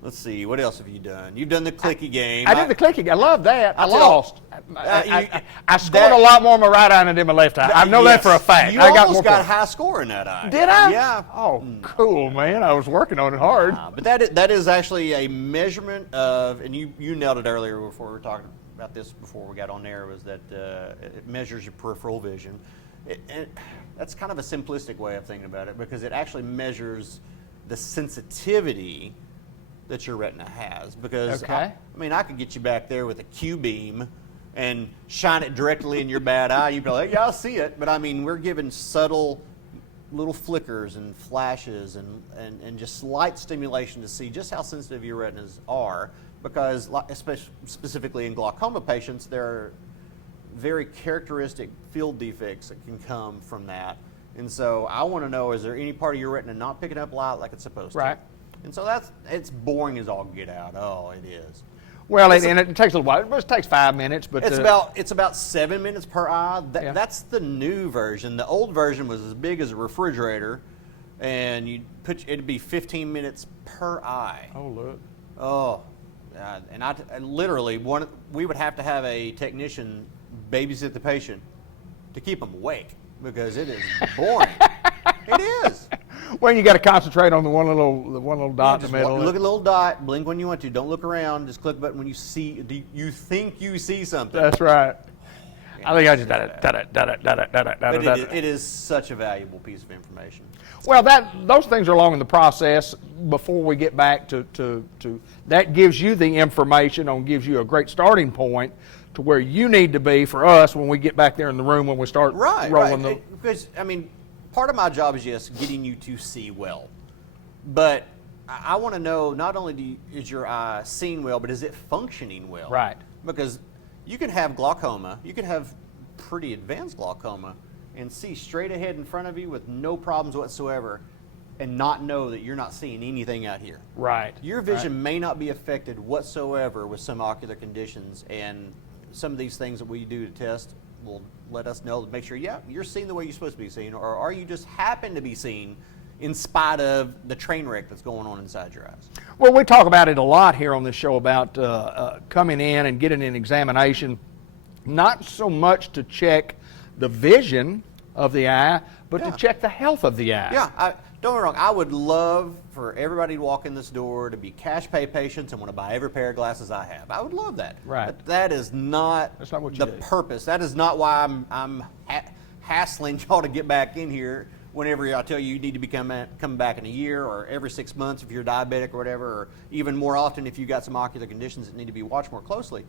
let's see, what else have you done? You've done the clicky game. I did the clicky. I love that. I lost. I scored that, a lot more in my right eye than I did my left eye. I know that for a fact. You I got almost more got a high score in that eye. Did I? Yeah. Oh, cool, man. I was working on it hard. But that is actually a measurement of, and you nailed it earlier before we were talking about this before we got on there, was that it measures your peripheral vision. And that's kind of a simplistic way of thinking about it because it actually measures the sensitivity that your retina has, because I could get you back there with a Q-beam and shine it directly in your bad eye. You'd be like, yeah, I'll see it. But we're given subtle little flickers and flashes and just slight stimulation to see just how sensitive your retinas are, because especially specifically in glaucoma patients, there are very characteristic field defects that can come from that. And so I want to know, is there any part of your retina not picking up light like it's supposed to? Right. And so it's boring as all get out. Oh, it is. Well, it takes a little while. It takes 5 minutes, but it's about 7 minutes per eye. That's the new version. The old version was as big as a refrigerator, and it'd be 15 minutes per eye. Oh, look. Oh, and I literally we would have to have a technician babysit the patient to keep them awake because it is boring. It is. Well, you got to concentrate on the one little dot in the middle. Look at the little dot. Blink when you want to. Don't look around. Just click the button when you think you see something. That's right. I think I just But it is such a valuable piece of information. Well, those things are along in the process before we get back to that gives you the information gives you a great starting point to where you need to be for us when we get back there in the room when we start rolling the. Because part of my job is getting you to see well, but I want to know not only is your eye seeing well, but is it functioning well? Right. Because you can have glaucoma, you can have pretty advanced glaucoma, and see straight ahead in front of you with no problems whatsoever, and not know that you're not seeing anything out here. Right. Your vision may not be affected whatsoever with some ocular conditions, and some of these things that we do to test will let us know to make sure, yeah, you're seen the way you're supposed to be seen, or are you just happen to be seen in spite of the train wreck that's going on inside your eyes? Well, we talk about it a lot here on this show about coming in and getting an examination, not so much to check the vision of the eye, but to check the health of the eye. Yeah, don't get me wrong. I would love for everybody to walk in this door to be cash pay patients and want to buy every pair of glasses I have. I would love that. Right. But that is not, That's not what you the do. purpose. That is not why I'm hassling y'all to get back in here whenever I tell you need to be coming back in a year or every 6 months if you're diabetic or whatever, or even more often if you've got some ocular conditions that need to be watched more closely.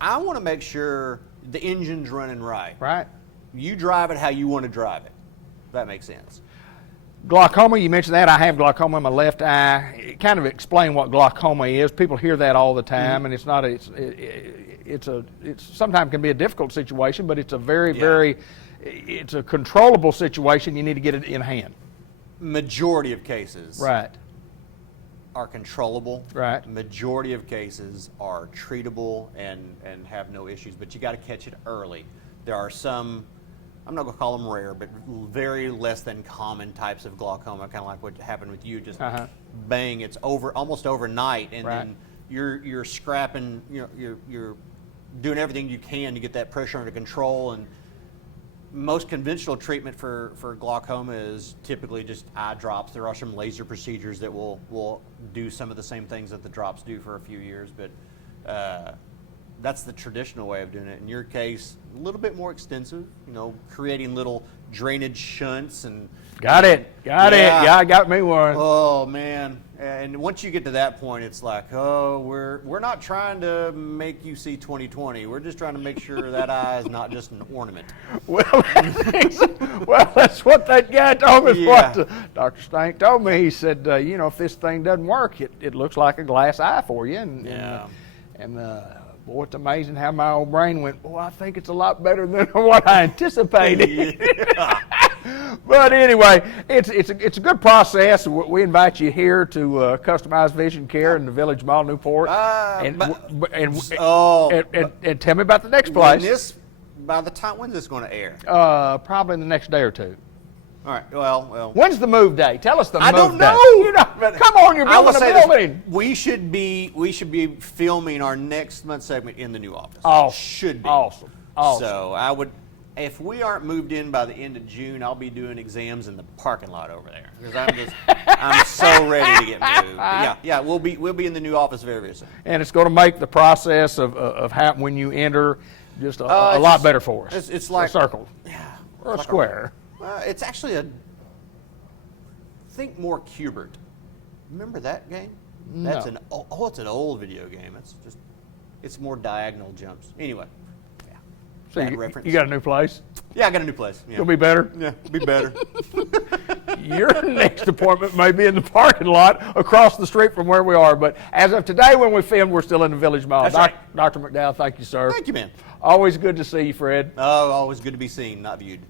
I want to make sure the engine's running right. Right. You drive it how you want to drive it. If that makes sense. Glaucoma, you mentioned that. I have glaucoma in my left eye. Kind of explain what glaucoma is. People hear that all the time, and it's not. It's sometimes can be a difficult situation, but it's a very, it's a controllable situation. You need to get it in hand. Majority of cases Right. are controllable. Right. Majority of cases are treatable and have no issues, but you got to catch it early. There are some, I'm not going to call them rare, but very less than common types of glaucoma, kind of like what happened with you. Just bang, it's over almost overnight, and Right. then you're scrapping, you're doing everything you can to get that pressure under control. And most conventional treatment for glaucoma is typically just eye drops. There are some laser procedures that will do some of the same things that the drops do for a few years, but that's the traditional way of doing it. In your case, a little bit more extensive, creating little drainage shunts and... Got it. Yeah, got me one. Oh, man. And once you get to that point, it's like, oh, we're not trying to make you see 20/20. We're just trying to make sure that eye is not just an ornament. Well, that's what that guy told me. Yeah. What Dr. Stank told me. He said, if this thing doesn't work, it looks like a glass eye for you. And boy, it's amazing how my old brain went, boy, I think it's a lot better than what I anticipated. But anyway, it's a good process. We invite you here to Customized Vision Care in the Village Mall, Newport. And tell me about the next place. When's this going to air? Probably in the next day or two. All right. Well. When's the move day? Tell us the move day. I don't know. Come on, you're building a building. We should be filming our next month's segment in the new office. Oh, should be awesome. So I would, if we aren't moved in by the end of June, I'll be doing exams in the parking lot over there because I'm so ready to get moved. Yeah, we'll be in the new office very, very soon. And it's going to make the process of how when you enter just a lot better for us. It's like a circle, or a like square. It's actually think more Cubert. Remember that game? No. That's it's an old video game. It's more diagonal jumps. Anyway, So reference. you got a new place? Yeah, I got a new place. Yeah. It'll be better? Yeah, be better. Your next appointment may be in the parking lot across the street from where we are, but as of today when we filmed, we're still in the Village Mall. That's right. Dr. McDowell, thank you, sir. Thank you, man. Always good to see you, Fred. Oh, always good to be seen, not viewed.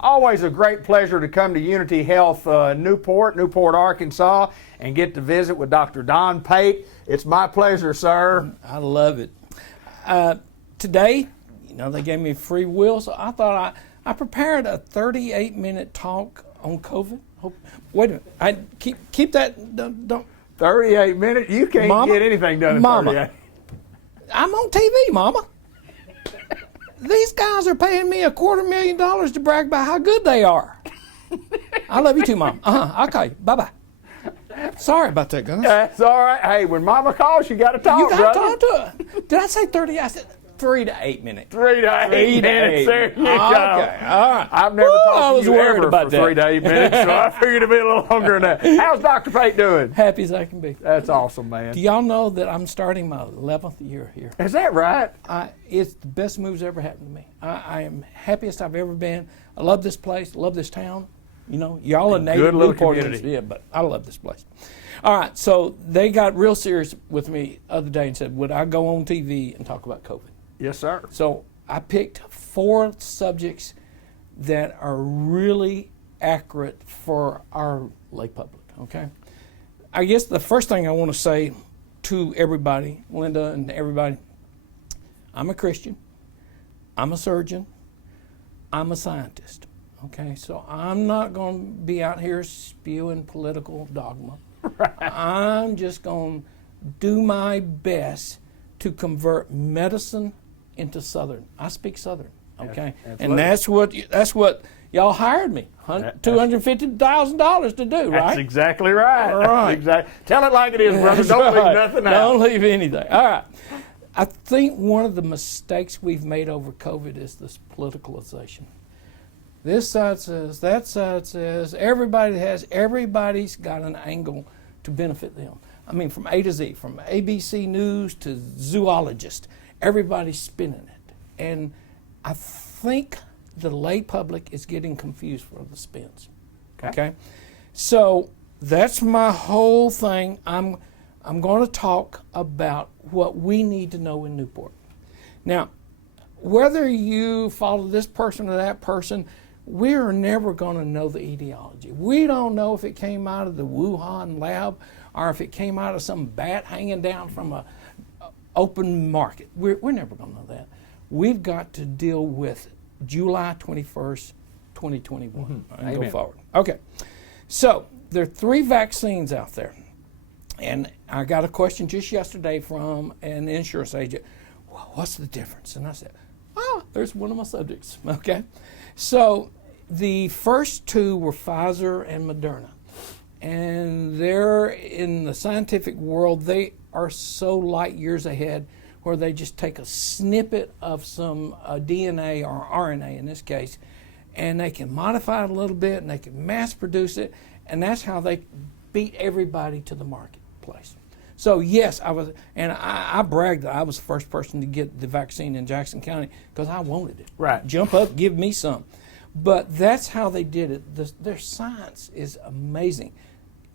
Always a great pleasure to come to Unity Health Newport, Arkansas, and get to visit with Dr. Don Pate. It's my pleasure, sir. I love it. Today, they gave me free will, so I thought I prepared a 38-minute talk on COVID. Wait a minute. I keep that. Don't. 38 minutes? You can't Mama, get anything done in Mama, 38. I'm on TV, Mama. These guys are paying me $250,000 to brag about how good they are. I love you too, Mom. Okay, bye-bye. Sorry about that, guys. That's all right. Hey, when Mama calls, you got to talk, You got to brother. talk to her. Did I say 30? I said 3 to 8 minutes. 3 to 8 minutes. There you go. Okay, all right. I've never I talked was to you worried ever about for that. 3 to 8 minutes, so I figured it'd be a little longer than that. How's Dr. Pate doing? Happy as I can be. That's awesome, man. Do y'all know that I'm starting my 11th year here? Is that right? It's the best move's ever happened to me. I am happiest I've ever been. I love this place, love this town. Y'all are native little Newporters, community. yeah, but I love this place. All right, so they got real serious with me the other day and said, would I go on TV and talk about COVID? Yes, sir. So I picked 4 subjects that are really accurate for our lay public, okay? I guess the first thing I want to say to everybody, Linda and everybody, I'm a Christian, I'm a surgeon, I'm a scientist, okay? So I'm not going to be out here spewing political dogma. I'm just going to do my best to convert medicine into Southern. I speak Southern, okay? And that's what y'all hired me, $250,000 to do, right? That's exactly right. All right. Exactly. Tell it like it is, brother. That's Don't right. leave nothing out. Don't leave anything. All right. I think one of the mistakes we've made over COVID is this politicalization. This side says, that side says, everybody's got an angle to benefit them. I mean, from A to Z, from ABC News to zoologist, everybody's spinning it. And I think the lay public is getting confused for the spins. Okay? So that's my whole thing. I'm going to talk about what we need to know in Newport. Now, whether you follow this person or that person, we're never going to know the etiology. We don't know if it came out of the Wuhan lab or if it came out of some bat hanging down from a open market. We're never going to know that. We've got to deal with July 21st, 2021 and go forward. Okay, so there are 3 vaccines out there. And I got a question just yesterday from an insurance agent. Well, what's the difference? And I said, there's one of my subjects, okay? So the first 2 were Pfizer and Moderna. And they're, in the scientific world, they are so light years ahead where they just take a snippet of some DNA or RNA in this case, and they can modify it a little bit and they can mass produce it, and that's how they beat everybody to the marketplace. So yes, I bragged that I was the first person to get the vaccine in Jackson County because I wanted it. Right. Jump up, give me some. But that's how they did it. Their science is amazing.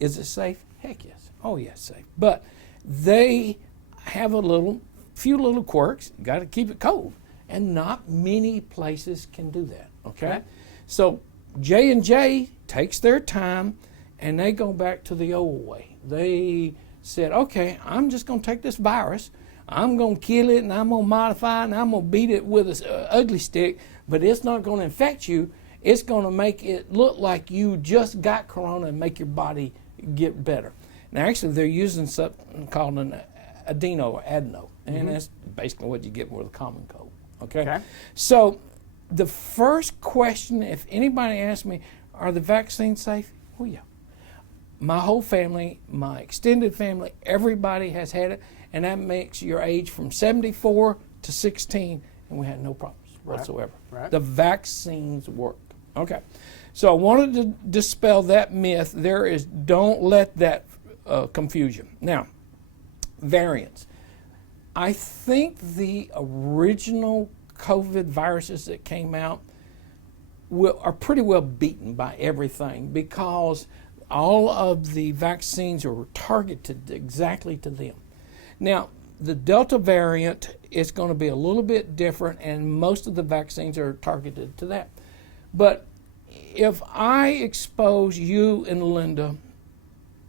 Is it safe? Heck yes. Oh yes, safe. But they have a few little quirks. You got to keep it cold, and not many places can do that. Okay. So J&J takes their time, and they go back to the old way. They said, okay, I'm just going to take this virus, I'm going to kill it, and I'm going to modify it, and I'm going to beat it with an ugly stick, but it's not going to infect you. It's going to make it look like you just got corona and make your body get better. Now, actually, they're using something called an adeno, and that's basically what you get with a common cold. Okay? So the first question, if anybody asks me, are the vaccines safe? Oh, yeah. My whole family, my extended family, everybody has had it, and that makes your age from 74 to 16, and we had no problems whatsoever. Right. The vaccines work. Okay. So I wanted to dispel that myth. Don't let that confuse you. Now, variants. I think the original COVID viruses that came out are pretty well beaten by everything because all of the vaccines are targeted exactly to them. Now, the Delta variant is going to be a little bit different, and most of the vaccines are targeted to that. But if I expose you and Linda,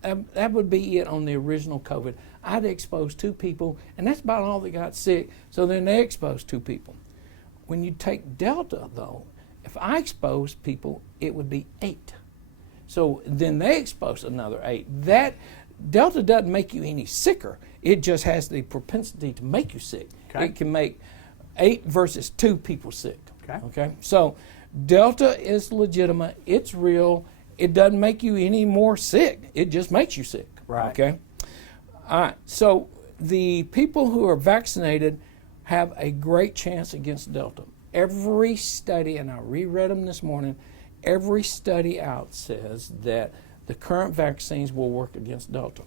that would be it on the original COVID. I'd expose 2 people, and that's about all that got sick, so then they exposed 2 people. When you take Delta, though, if I expose people, it would be 8. So then they expose another 8. That Delta doesn't make you any sicker. It just has the propensity to make you sick. Okay. It can make 8 versus 2 people sick. Okay. So Delta is legitimate. It's real. It doesn't make you any more sick. It just makes you sick. Right. Okay. All right. So the people who are vaccinated have a great chance against Delta. Every study, and I reread them this morning, every study out says that the current vaccines will work against Delta.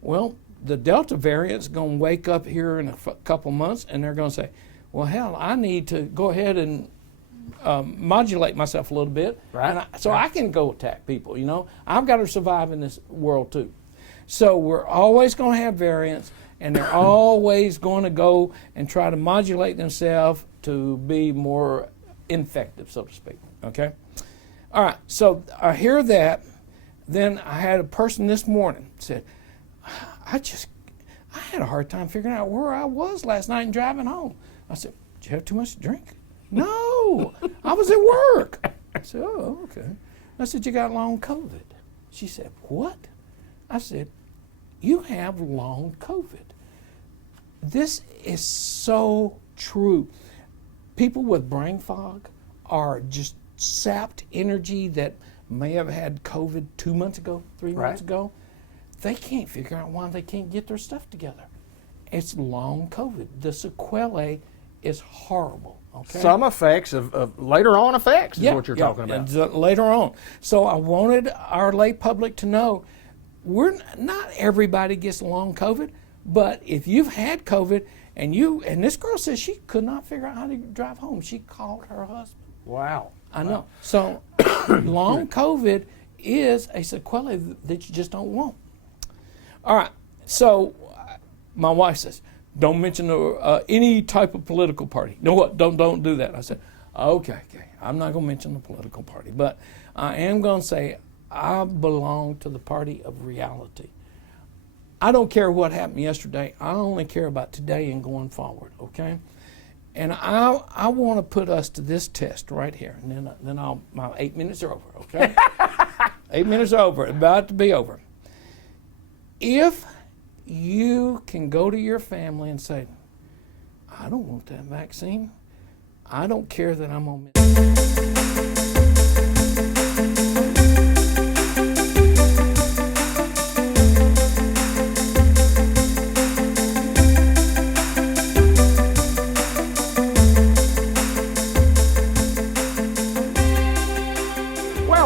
Well, the Delta variant's going to wake up here in a couple months, and they're going to say, well, hell, I need to go ahead and modulate myself a little bit, right. So I can go attack people, you know. I've got to survive in this world, too. So we're always going to have variants, and they're always going to go and try to modulate themselves to be more infective, so to speak. Okay? All right, so I hear that. Then I had a person this morning said, I had a hard time figuring out where I was last night and driving home. I said, did you have too much to drink? No, I was at work. I said, oh, okay. I said, you got long COVID. She said, what? I said, you have long COVID. This is so true. People with brain fog are just sapped energy that may have had COVID 2 months ago, 3 months ago. They can't figure out why they can't get their stuff together. It's long COVID. The sequelae is horrible. Okay? Some effects of later on effects is what you're talking about. Later on. So I wanted our lay public to know not everybody gets long COVID, but if you've had COVID and this girl says she could not figure out how to drive home, she called her husband. Wow. I know. So long COVID is a sequelae that you just don't want. All right. So my wife says, don't mention any type of political party. No, what? Don't do that. I said, okay. I'm not going to mention the political party, but I am going to say I belong to the party of reality. I don't care what happened yesterday. I only care about today and going forward, okay? And I want to put us to this test right here, and then my 8 minutes are over, okay? 8 minutes are over, about to be over. If you can go to your family and say, I don't want that vaccine. I don't care that I'm on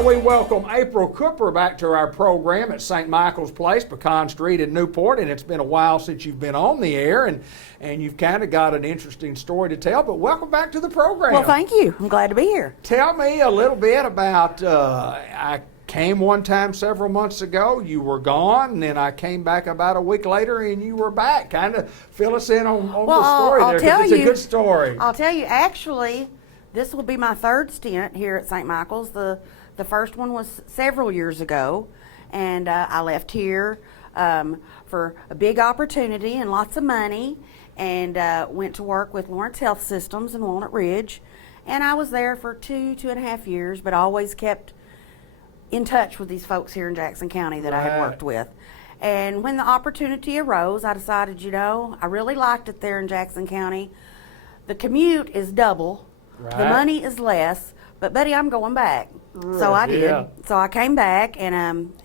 We welcome April Cooper back to our program at St. Michael's Place, Pecan Street in Newport, and it's been a while since you've been on the air, and you've kind of got an interesting story to tell, but welcome back to the program. Well, thank you. I'm glad to be here. Tell me a little bit about, I came one time several months ago, you were gone, and then I came back about a week later and you were back. Kind of fill us in on the story there, because it's a good story. I'll tell you, actually, this will be my third stint here at St. Michael's. The first one was several years ago, and I left here for a big opportunity and lots of money, and went to work with Lawrence Health Systems in Walnut Ridge, and I was there for 2.5 years, but I always kept in touch with these folks here in Jackson County that I had worked with. And when the opportunity arose, I decided, I really liked it there in Jackson County. The commute is double, the money is less, but buddy, I'm going back. So I did. Yeah. So I came back, and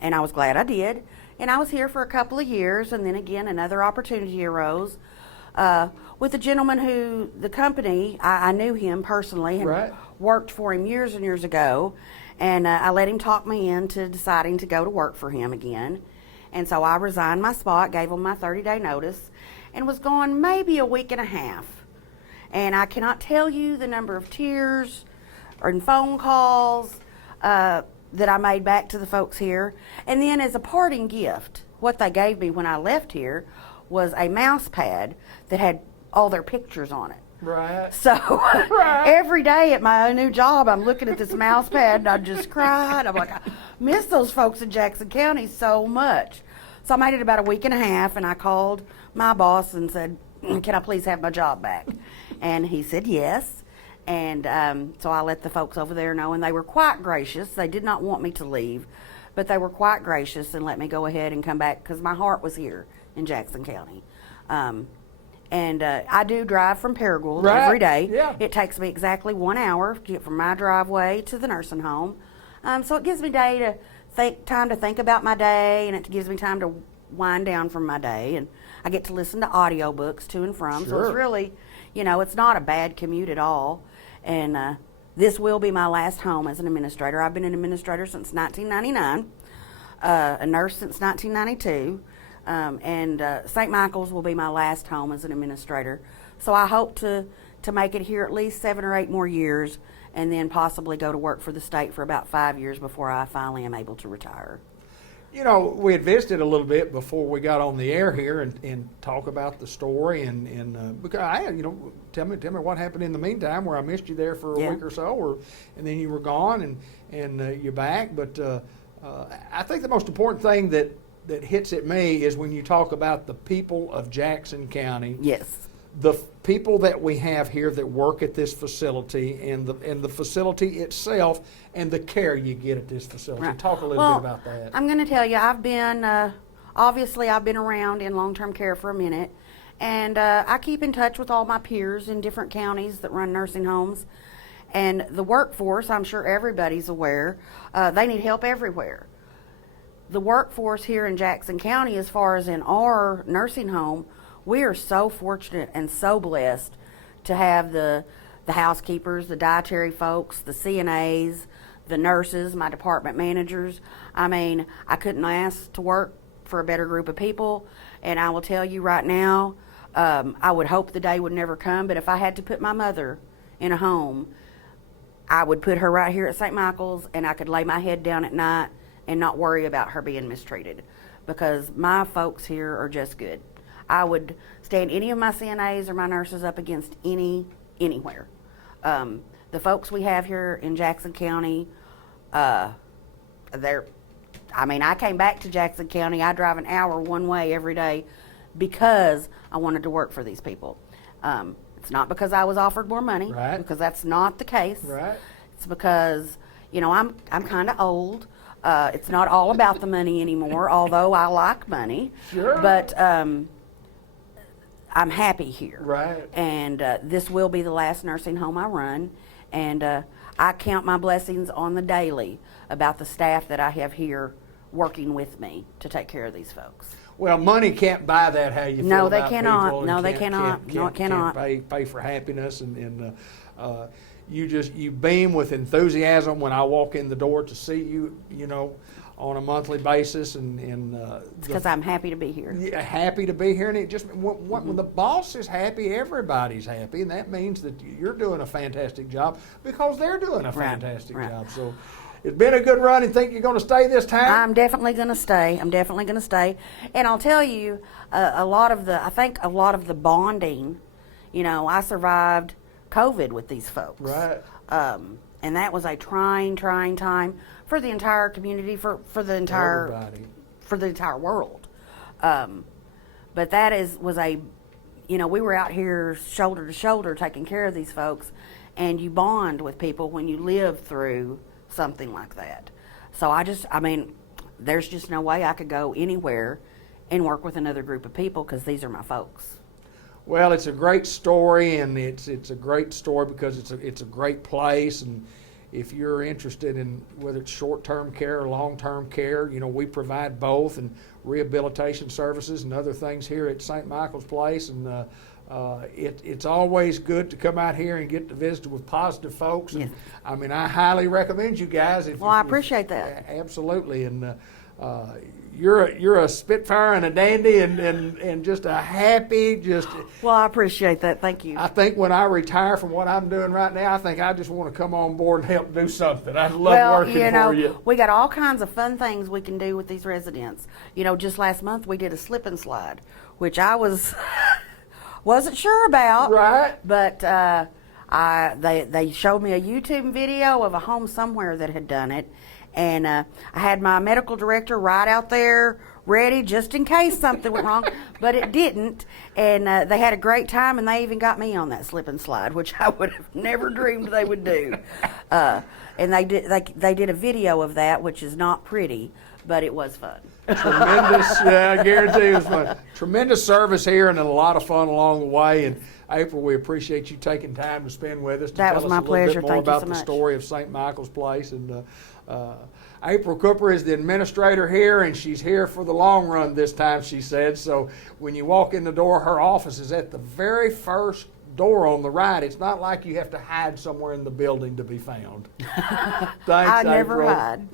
I was glad I did. And I was here for a couple of years, and then again another opportunity arose with a gentleman who the company, I knew him personally and worked for him years and years ago, and I let him talk me into deciding to go to work for him again. And so I resigned my spot, gave him my 30-day notice, and was gone maybe a week and a half. And I cannot tell you the number of tears and phone calls that I made back to the folks here. And then as a parting gift, what they gave me when I left here was a mouse pad that had all their pictures on it. Right. So every day at my new job, I'm looking at this mouse pad and I just cried. I'm like, I miss those folks in Jackson County so much. So I made it about a week and a half, and I called my boss and said, can I please have my job back? And he said yes. And so I let the folks over there know, and they were quite gracious. They did not want me to leave, but they were quite gracious and let me go ahead and come back because my heart was here in Jackson County. And I do drive from Paragould every day. Yeah. It takes me exactly 1 hour to get from my driveway to the nursing home. So it gives me time to think about my day, and it gives me time to wind down from my day. And I get to listen to audiobooks to and from. Sure. So it's really, it's not a bad commute at all. And this will be my last home as an administrator. I've been an administrator since 1999, a nurse since 1992. And St. Michael's will be my last home as an administrator. So I hope to make it here at least 7 or 8 more years, and then possibly go to work for the state for about 5 years before I finally am able to retire. You know, we had visited a little bit before we got on the air here and talk about the story and because tell me what happened in the meantime where I missed you there for a week or so, and then you were gone and you're back. But I think the most important thing that hits at me is when you talk about the people of Jackson County. Yes. The people that we have here that work at this facility and the facility itself and the care you get at this facility. Right. Talk a little bit about that. I'm going to tell you, I've been, obviously I've been around in long-term care for a minute, and I keep in touch with all my peers in different counties that run nursing homes. And the workforce, I'm sure everybody's aware, they need help everywhere. The workforce here in Jackson County, as far as in our nursing home, we are so fortunate and so blessed to have the housekeepers, the dietary folks, the CNAs, the nurses, my department managers. I mean, I couldn't ask to work for a better group of people. And I will tell you right now, I would hope the day would never come, but if I had to put my mother in a home, I would put her right here at St. Michael's, and I could lay my head down at night and not worry about her being mistreated, because my folks here are just good. I would stand any of my CNAs or my nurses up against anywhere. The folks we have here in Jackson County, I came back to Jackson County. I drive an hour one way every day because I wanted to work for these people. It's not because I was offered more money, right, because that's not the case. Right. It's because, I'm kind of old. It's not all about the money anymore, although I like money. Sure. But I'm happy here. Right. And this will be the last nursing home I run. And I count my blessings on the daily about the staff that I have here working with me to take care of these folks. Well, money can't buy that how you feel No, they about cannot. people, and No, they cannot. No, it cannot. Can't pay for happiness, and you beam with enthusiasm when I walk in the door to see you, on a monthly basis, and because I'm happy to be here. Yeah, happy to be here, and it just when the boss is happy, everybody's happy, and that means that you're doing a fantastic job because they're doing a fantastic job. So it's been a good run, and think you're going to stay this time? I'm definitely going to stay. And I'll tell you, I think a lot of the bonding, I survived COVID with these folks. Right. And that was a trying time for the entire community, for the entire everybody, for the entire world. But that was we were out here shoulder to shoulder taking care of these folks, and you bond with people when you live through something like that. So there's just no way I could go anywhere and work with another group of people, because these are my folks. Well, it's a great story, and it's a great story because it's a great place, and if you're interested in whether it's short-term care or long-term care, we provide both, and rehabilitation services and other things here at St. Michael's Place, and it's always good to come out here and get to visit with positive folks. And, yes. I highly recommend you guys. I appreciate that. Absolutely, and you're a spitfire and a dandy, and just a happy, Well, I appreciate that. Thank you. I think when I retire from what I'm doing right now, I think I just want to come on board and help do something. I love working for you. We got all kinds of fun things we can do with these residents. Just last month we did a slip and slide, which I wasn't sure about. Right. But they showed me a YouTube video of a home somewhere that had done it. And I had my medical director right out there ready just in case something went wrong, but it didn't. And they had a great time, and they even got me on that slip and slide, which I would have never dreamed they would do. And they did a video of that, which is not pretty, but it was fun. Tremendous, I guarantee it was fun. Tremendous service here, and a lot of fun along the way. And April, we appreciate you taking time to spend with us to That tell was us my a little pleasure. bit more Thank you about so the much. story of St. Michael's Place. And April Cooper is the administrator here, and she's here for the long run this time, she said. So when you walk in the door, her office is at the very first door on the right. It's not like you have to hide somewhere in the building to be found. Thanks, I never April. hide.